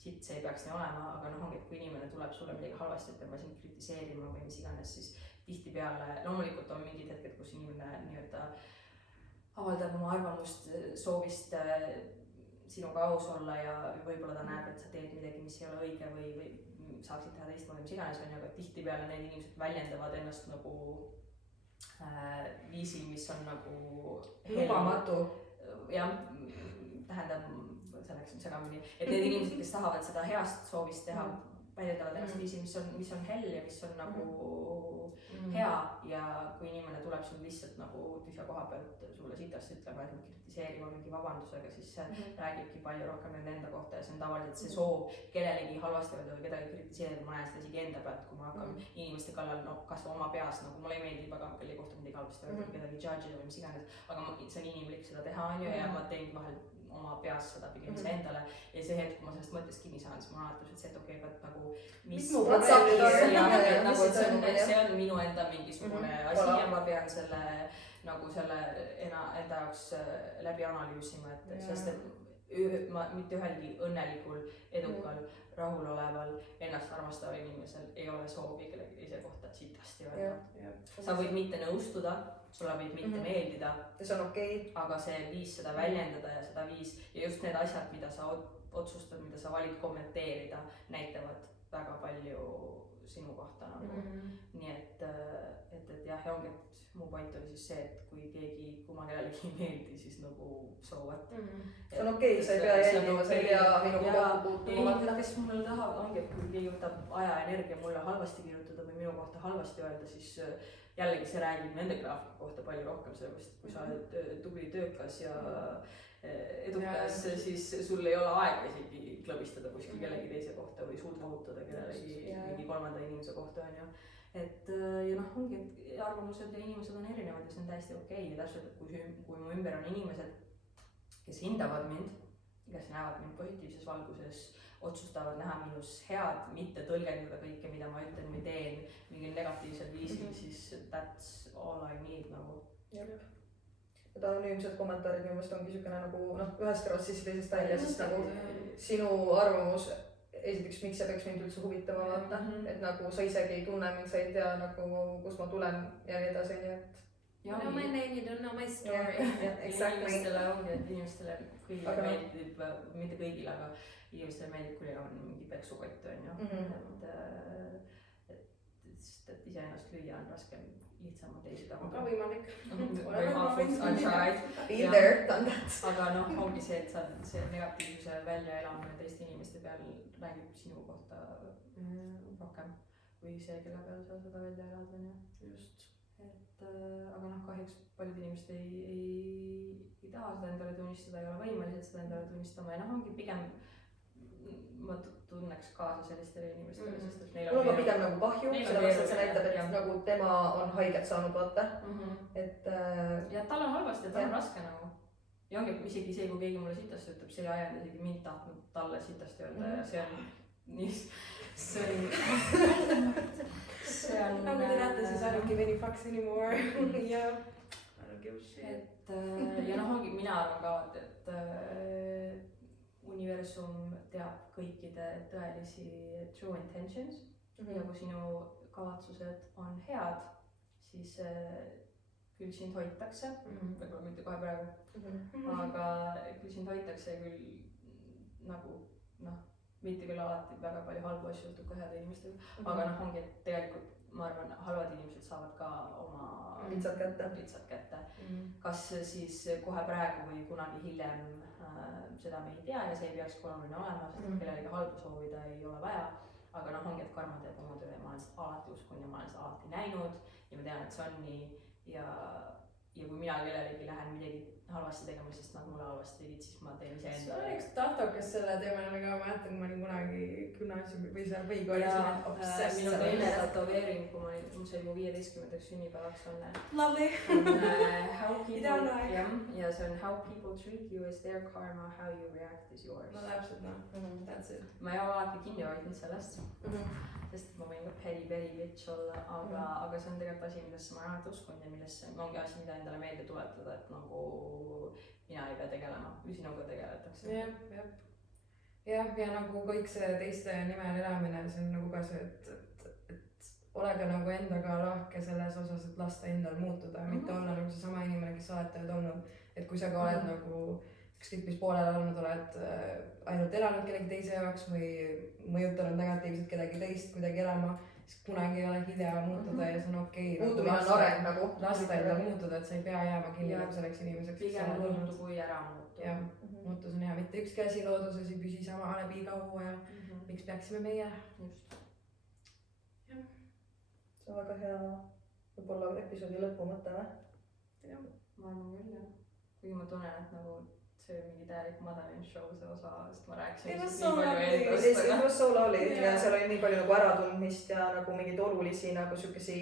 siit, see ei peaks nii olema, aga noh, ongi, et kui inimene tuleb sulle midagi halvasti ütlema, sind kritiseerima või mis iganes, siis tihtipeale loomulikult on mingid hetked, kus inimene nii-öelda avaldab oma arvamust soovist sinuga aus olla ja võib-olla ta näeb, et sa teed midagi, mis ei ole õige või saaksid teha teistmoodi, mis iganes on ju, aga tihtipeale need inimesed väljendavad ennast nagu viisil, mis on nagu lubamatu. jah, tähendab, see läks nüüd segamini, et need inimesed, kes tahavad seda heast soovist teha, väljendavad ennast viisil, mis on hell ja mis on nagu hea ja kui inimene tuleb sul lihtsalt nagu tühja koha pealt sulle sitast ütlema, et kritiseerima mingi vabandusega, siis see räägibki palju rohkem nende enda kohta ja see on tavaliselt see soov kellelegi halvasti öelda või kedagi kritiseerida, ma näen seda isegi enda pealt, kui ma hakkan inimeste kallal, no kas või oma peas, nagu mulle ei meeldi väga kelle kohta midagi halvasti öelda, kedagi judge ida või mis iganes, aga see on inimlik seda teha, on ju, ja ma teen vahel oma peas seda pigem iseendale ja see hetk, kui ma sellest mõttest kinni saan, siis ma olen alati see, et okei, et nagu see on minu enda mingisugune asi ja ma pean selle nagu selle enda jaoks läbi analüüsima, et sest et ma mitte ühelgi õnnelikul, edukal, rahuloleval, ennast armastaval inimesel ei ole soovi kellegi teise kohta sitasti öelda. Sa võid mitte nõustuda, sulle võib mitte meeldida. Ja see on okei. Aga see viis seda väljendada ja seda viis ja just need asjad, mida sa otsustad, mida sa valid kommenteerida, näitavad väga palju sinu kohta nagu. Nii et jah, ja ongi, et mu point oli siis see, et kui ma kellelegi ei meeldi, siis nagu so what. See on okei, sa ei pea jälgima, sa ei pea minuga puutuma. Kes mulle tahab, ongi, et kui keegi võtab aja ja energia mulle halvasti kirjutada või minu kohta halvasti öelda, siis jällegi see räägib nende graafika kohta palju rohkem, sellepärast kui sa oled tubli töökas ja edukas, siis sul ei ole aega isegi klõbistada kuskil kellegi teise kohta või suud vahutada kellelegi mingi kolmanda inimese kohta, on ju. Et ja noh, ongi, et arvamused ja inimesed on erinevad ja see on täiesti okei ja täpselt, et kui mu ümber on inimesed, kes hindavad mind, kes näevad mind positiivses valguses, otsustavad näha minus head, mitte tõlgendada kõike, mida ma ütlen või teen mingil negatiivsel viisil, siis that's all I need nagu. Need anonüümsed kommentaarid minu meelest ongi niisugune nagu noh, ühest kõrvast sisse teisest välja, sest nagu sinu arvamus esiteks, miks see peaks mind üldse huvitama vaata, et nagu sa isegi ei tunne mind, sa ei tea nagu kust ma tulen ja nii edasi, nii et You know my name, you don't know my story. Inimestele ongi, et inimestele kõigile meeldib, mitte kõigile, aga inimestele meeldib, kui neil on mingi peksukott, on ju. Et iseennast lüüa on raskem, lihtsam on teisi taha. Aga võimalik. I'm tried. Been there, done that. Aga noh, ongi see, et see negatiivsuse väljaelamine teiste inimeste peal räägib sinu kohta rohkem kui see, kelle peal sa seda välja elad, on ju. Just. Aga noh, kahjuks paljud inimesed ei taha seda endale tunnistada, ei ole võimelised seda endale tunnistama ja noh, ongi pigem ma tunneks kaasa sellistele inimestele, sest et neil on pigem nagu kahju, sellepärast et see näitab, et nagu tema on haiget saanud, vaata. Et ja tal on halvasti, et tal on raske nagu. Ja ongi isegi see, kui keegi mulle sitast ütleb, see ei ajenda isegi mind tahtnud talle sitast öelda ja see on nii, see on nagu te näete, siis I don't give any fucks anymore. Yeah. I don't give a shit. Ja noh, ongi, mina arvan ka, et universum teab kõikide tõelisi true intentions ja kui sinu kavatsused on head, siis küll sind hoitakse, võib-olla mitte kohe praegu, aga küll sind hoitakse küll nagu noh, mitte küll alati väga palju halbu asju juhtub ka heade inimestega, aga noh, ongi, et tegelikult ma arvan, halvad inimesed saavad ka oma litsad kätte. Kas siis kohe praegu või kunagi hiljem, seda me ei tea ja see ei peaks oluline olema, sest kellelegi halba soovida ei ole vaja. Aga noh, ongi, et karma teeb oma töö ja ma olen seda alati uskun ja ma olen seda alati näinud ja ma tean, et see on nii ja ja kui mina kellelegi lähen midagi halvasti tegema, sest nad mulle halvasti tegid, siis ma teen sul iseendale. oli üks tahtokas selle teemaga, ma mäletan, kui ma olin kunagi gümnaasiumi või seal põhikoolis. Minu teine tätoveering, kui ma olin, see oli mu 15. sünnipäevaks on Lovely. how people, Ideaalne aeg. ja see on how people treat you is their karma, how you react is yours. no täpselt noh, that's it. ma ei ole alati kinni hoidnud sellest, sest ma võin ka very bitch olla, aga see on tegelikult asi, millesse ma alati uskun ja millesse ongi asi, mida endale meelde tuletada, et nagu mina ei pea tegelema, sinuga tegeletakse. jah, ja nagu kõik see teiste nimel elamine, see on nagu ka see, et ole ka nagu endaga lahke selles osas, et lasta endal muutuda, mitte olla nagu seesama inimene, kes sa alati oled olnud. Et kui sa ka oled nagu ükskõik mis poolel olnud, oled ainult elanud kellegi teise jaoks või mõjutanud negatiivselt kedagi teist kuidagi elama, siis kunagi ei ole hilja muutuda ja see on okei. muutumine on areng nagu. Lasta endal muutuda, et sa ei pea jääma kinni nagu selleks inimeseks. pigem muutu kui ära muutu. jah, muutus on hea, mitte ükski asi looduses ei püsi sama läbi kaua ja miks peaksime meie. just. see on väga hea võib-olla episoodi lõpumõte või? ma arvan küll jah. kuigi ma tunnen, et nagu see oli mingi täielik Madeline show see osa, sest ma rääkisin It was lihtsalt so nii palju lovely. endast. It was so lovely ja seal oli nii palju nagu äratundmist ja nagu mingeid olulisi nagu siukesi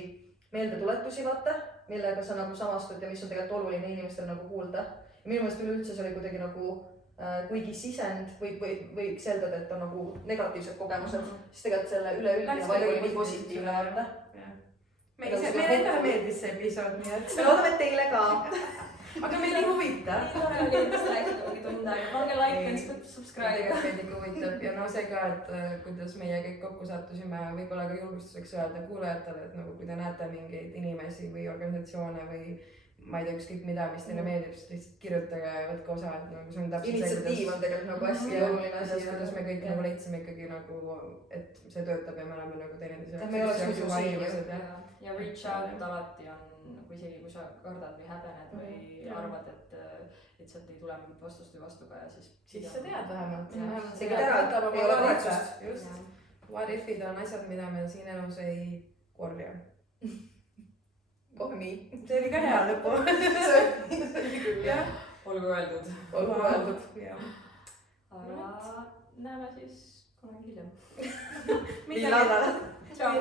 meeldetuletusi vaata, millega sa nagu samastud ja mis on tegelikult oluline inimestel nagu kuulda. Minu meelest üleüldse see oli kuidagi nagu kuigi sisend võiks eeldada, et on nagu negatiivsed kogemused, siis tegelikult selle üleüldine vaid oli nii positiivne vaata. Meile endale meeldis see episood, nii et. Me loodame, et teile ka. Aga meid ei huvita. Nii tore oli endast rääkida mingi tund aega. Pange like and subscribe. Tegelikult meid ikka huvitab ja no see ka, et kuidas meie kõik kokku sattusime, võib-olla ka julgustuseks öelda kuulajatele, et nagu kui te näete mingeid inimesi või organisatsioone või ma ei tea, ükskõik mida, mis teile meeldib, siis lihtsalt kirjutage ja võtke osa, et nagu see on täpselt initsiatiiv on tegelikult nagu hästi oluline asi. Kuidas me kõik nagu leidsime ikkagi nagu, et see töötab ja me oleme nagu teineteise. Me ei oleks muidu siin. Ja reach out alati on, kui isegi kui sa kardad või häbened või arvad, et sealt ei tule mingit vastust või vastukaja, siis sa tead vähemalt. See ka ära, ei ole kahetsust. Just. What if'id on asjad, mida me siin elus ei korja. Oh nii. See oli ka hea lõpu. Olgu öeldud. Olgu öeldud. Aga näeme siis kunagi hiljem. Millal? Ciao.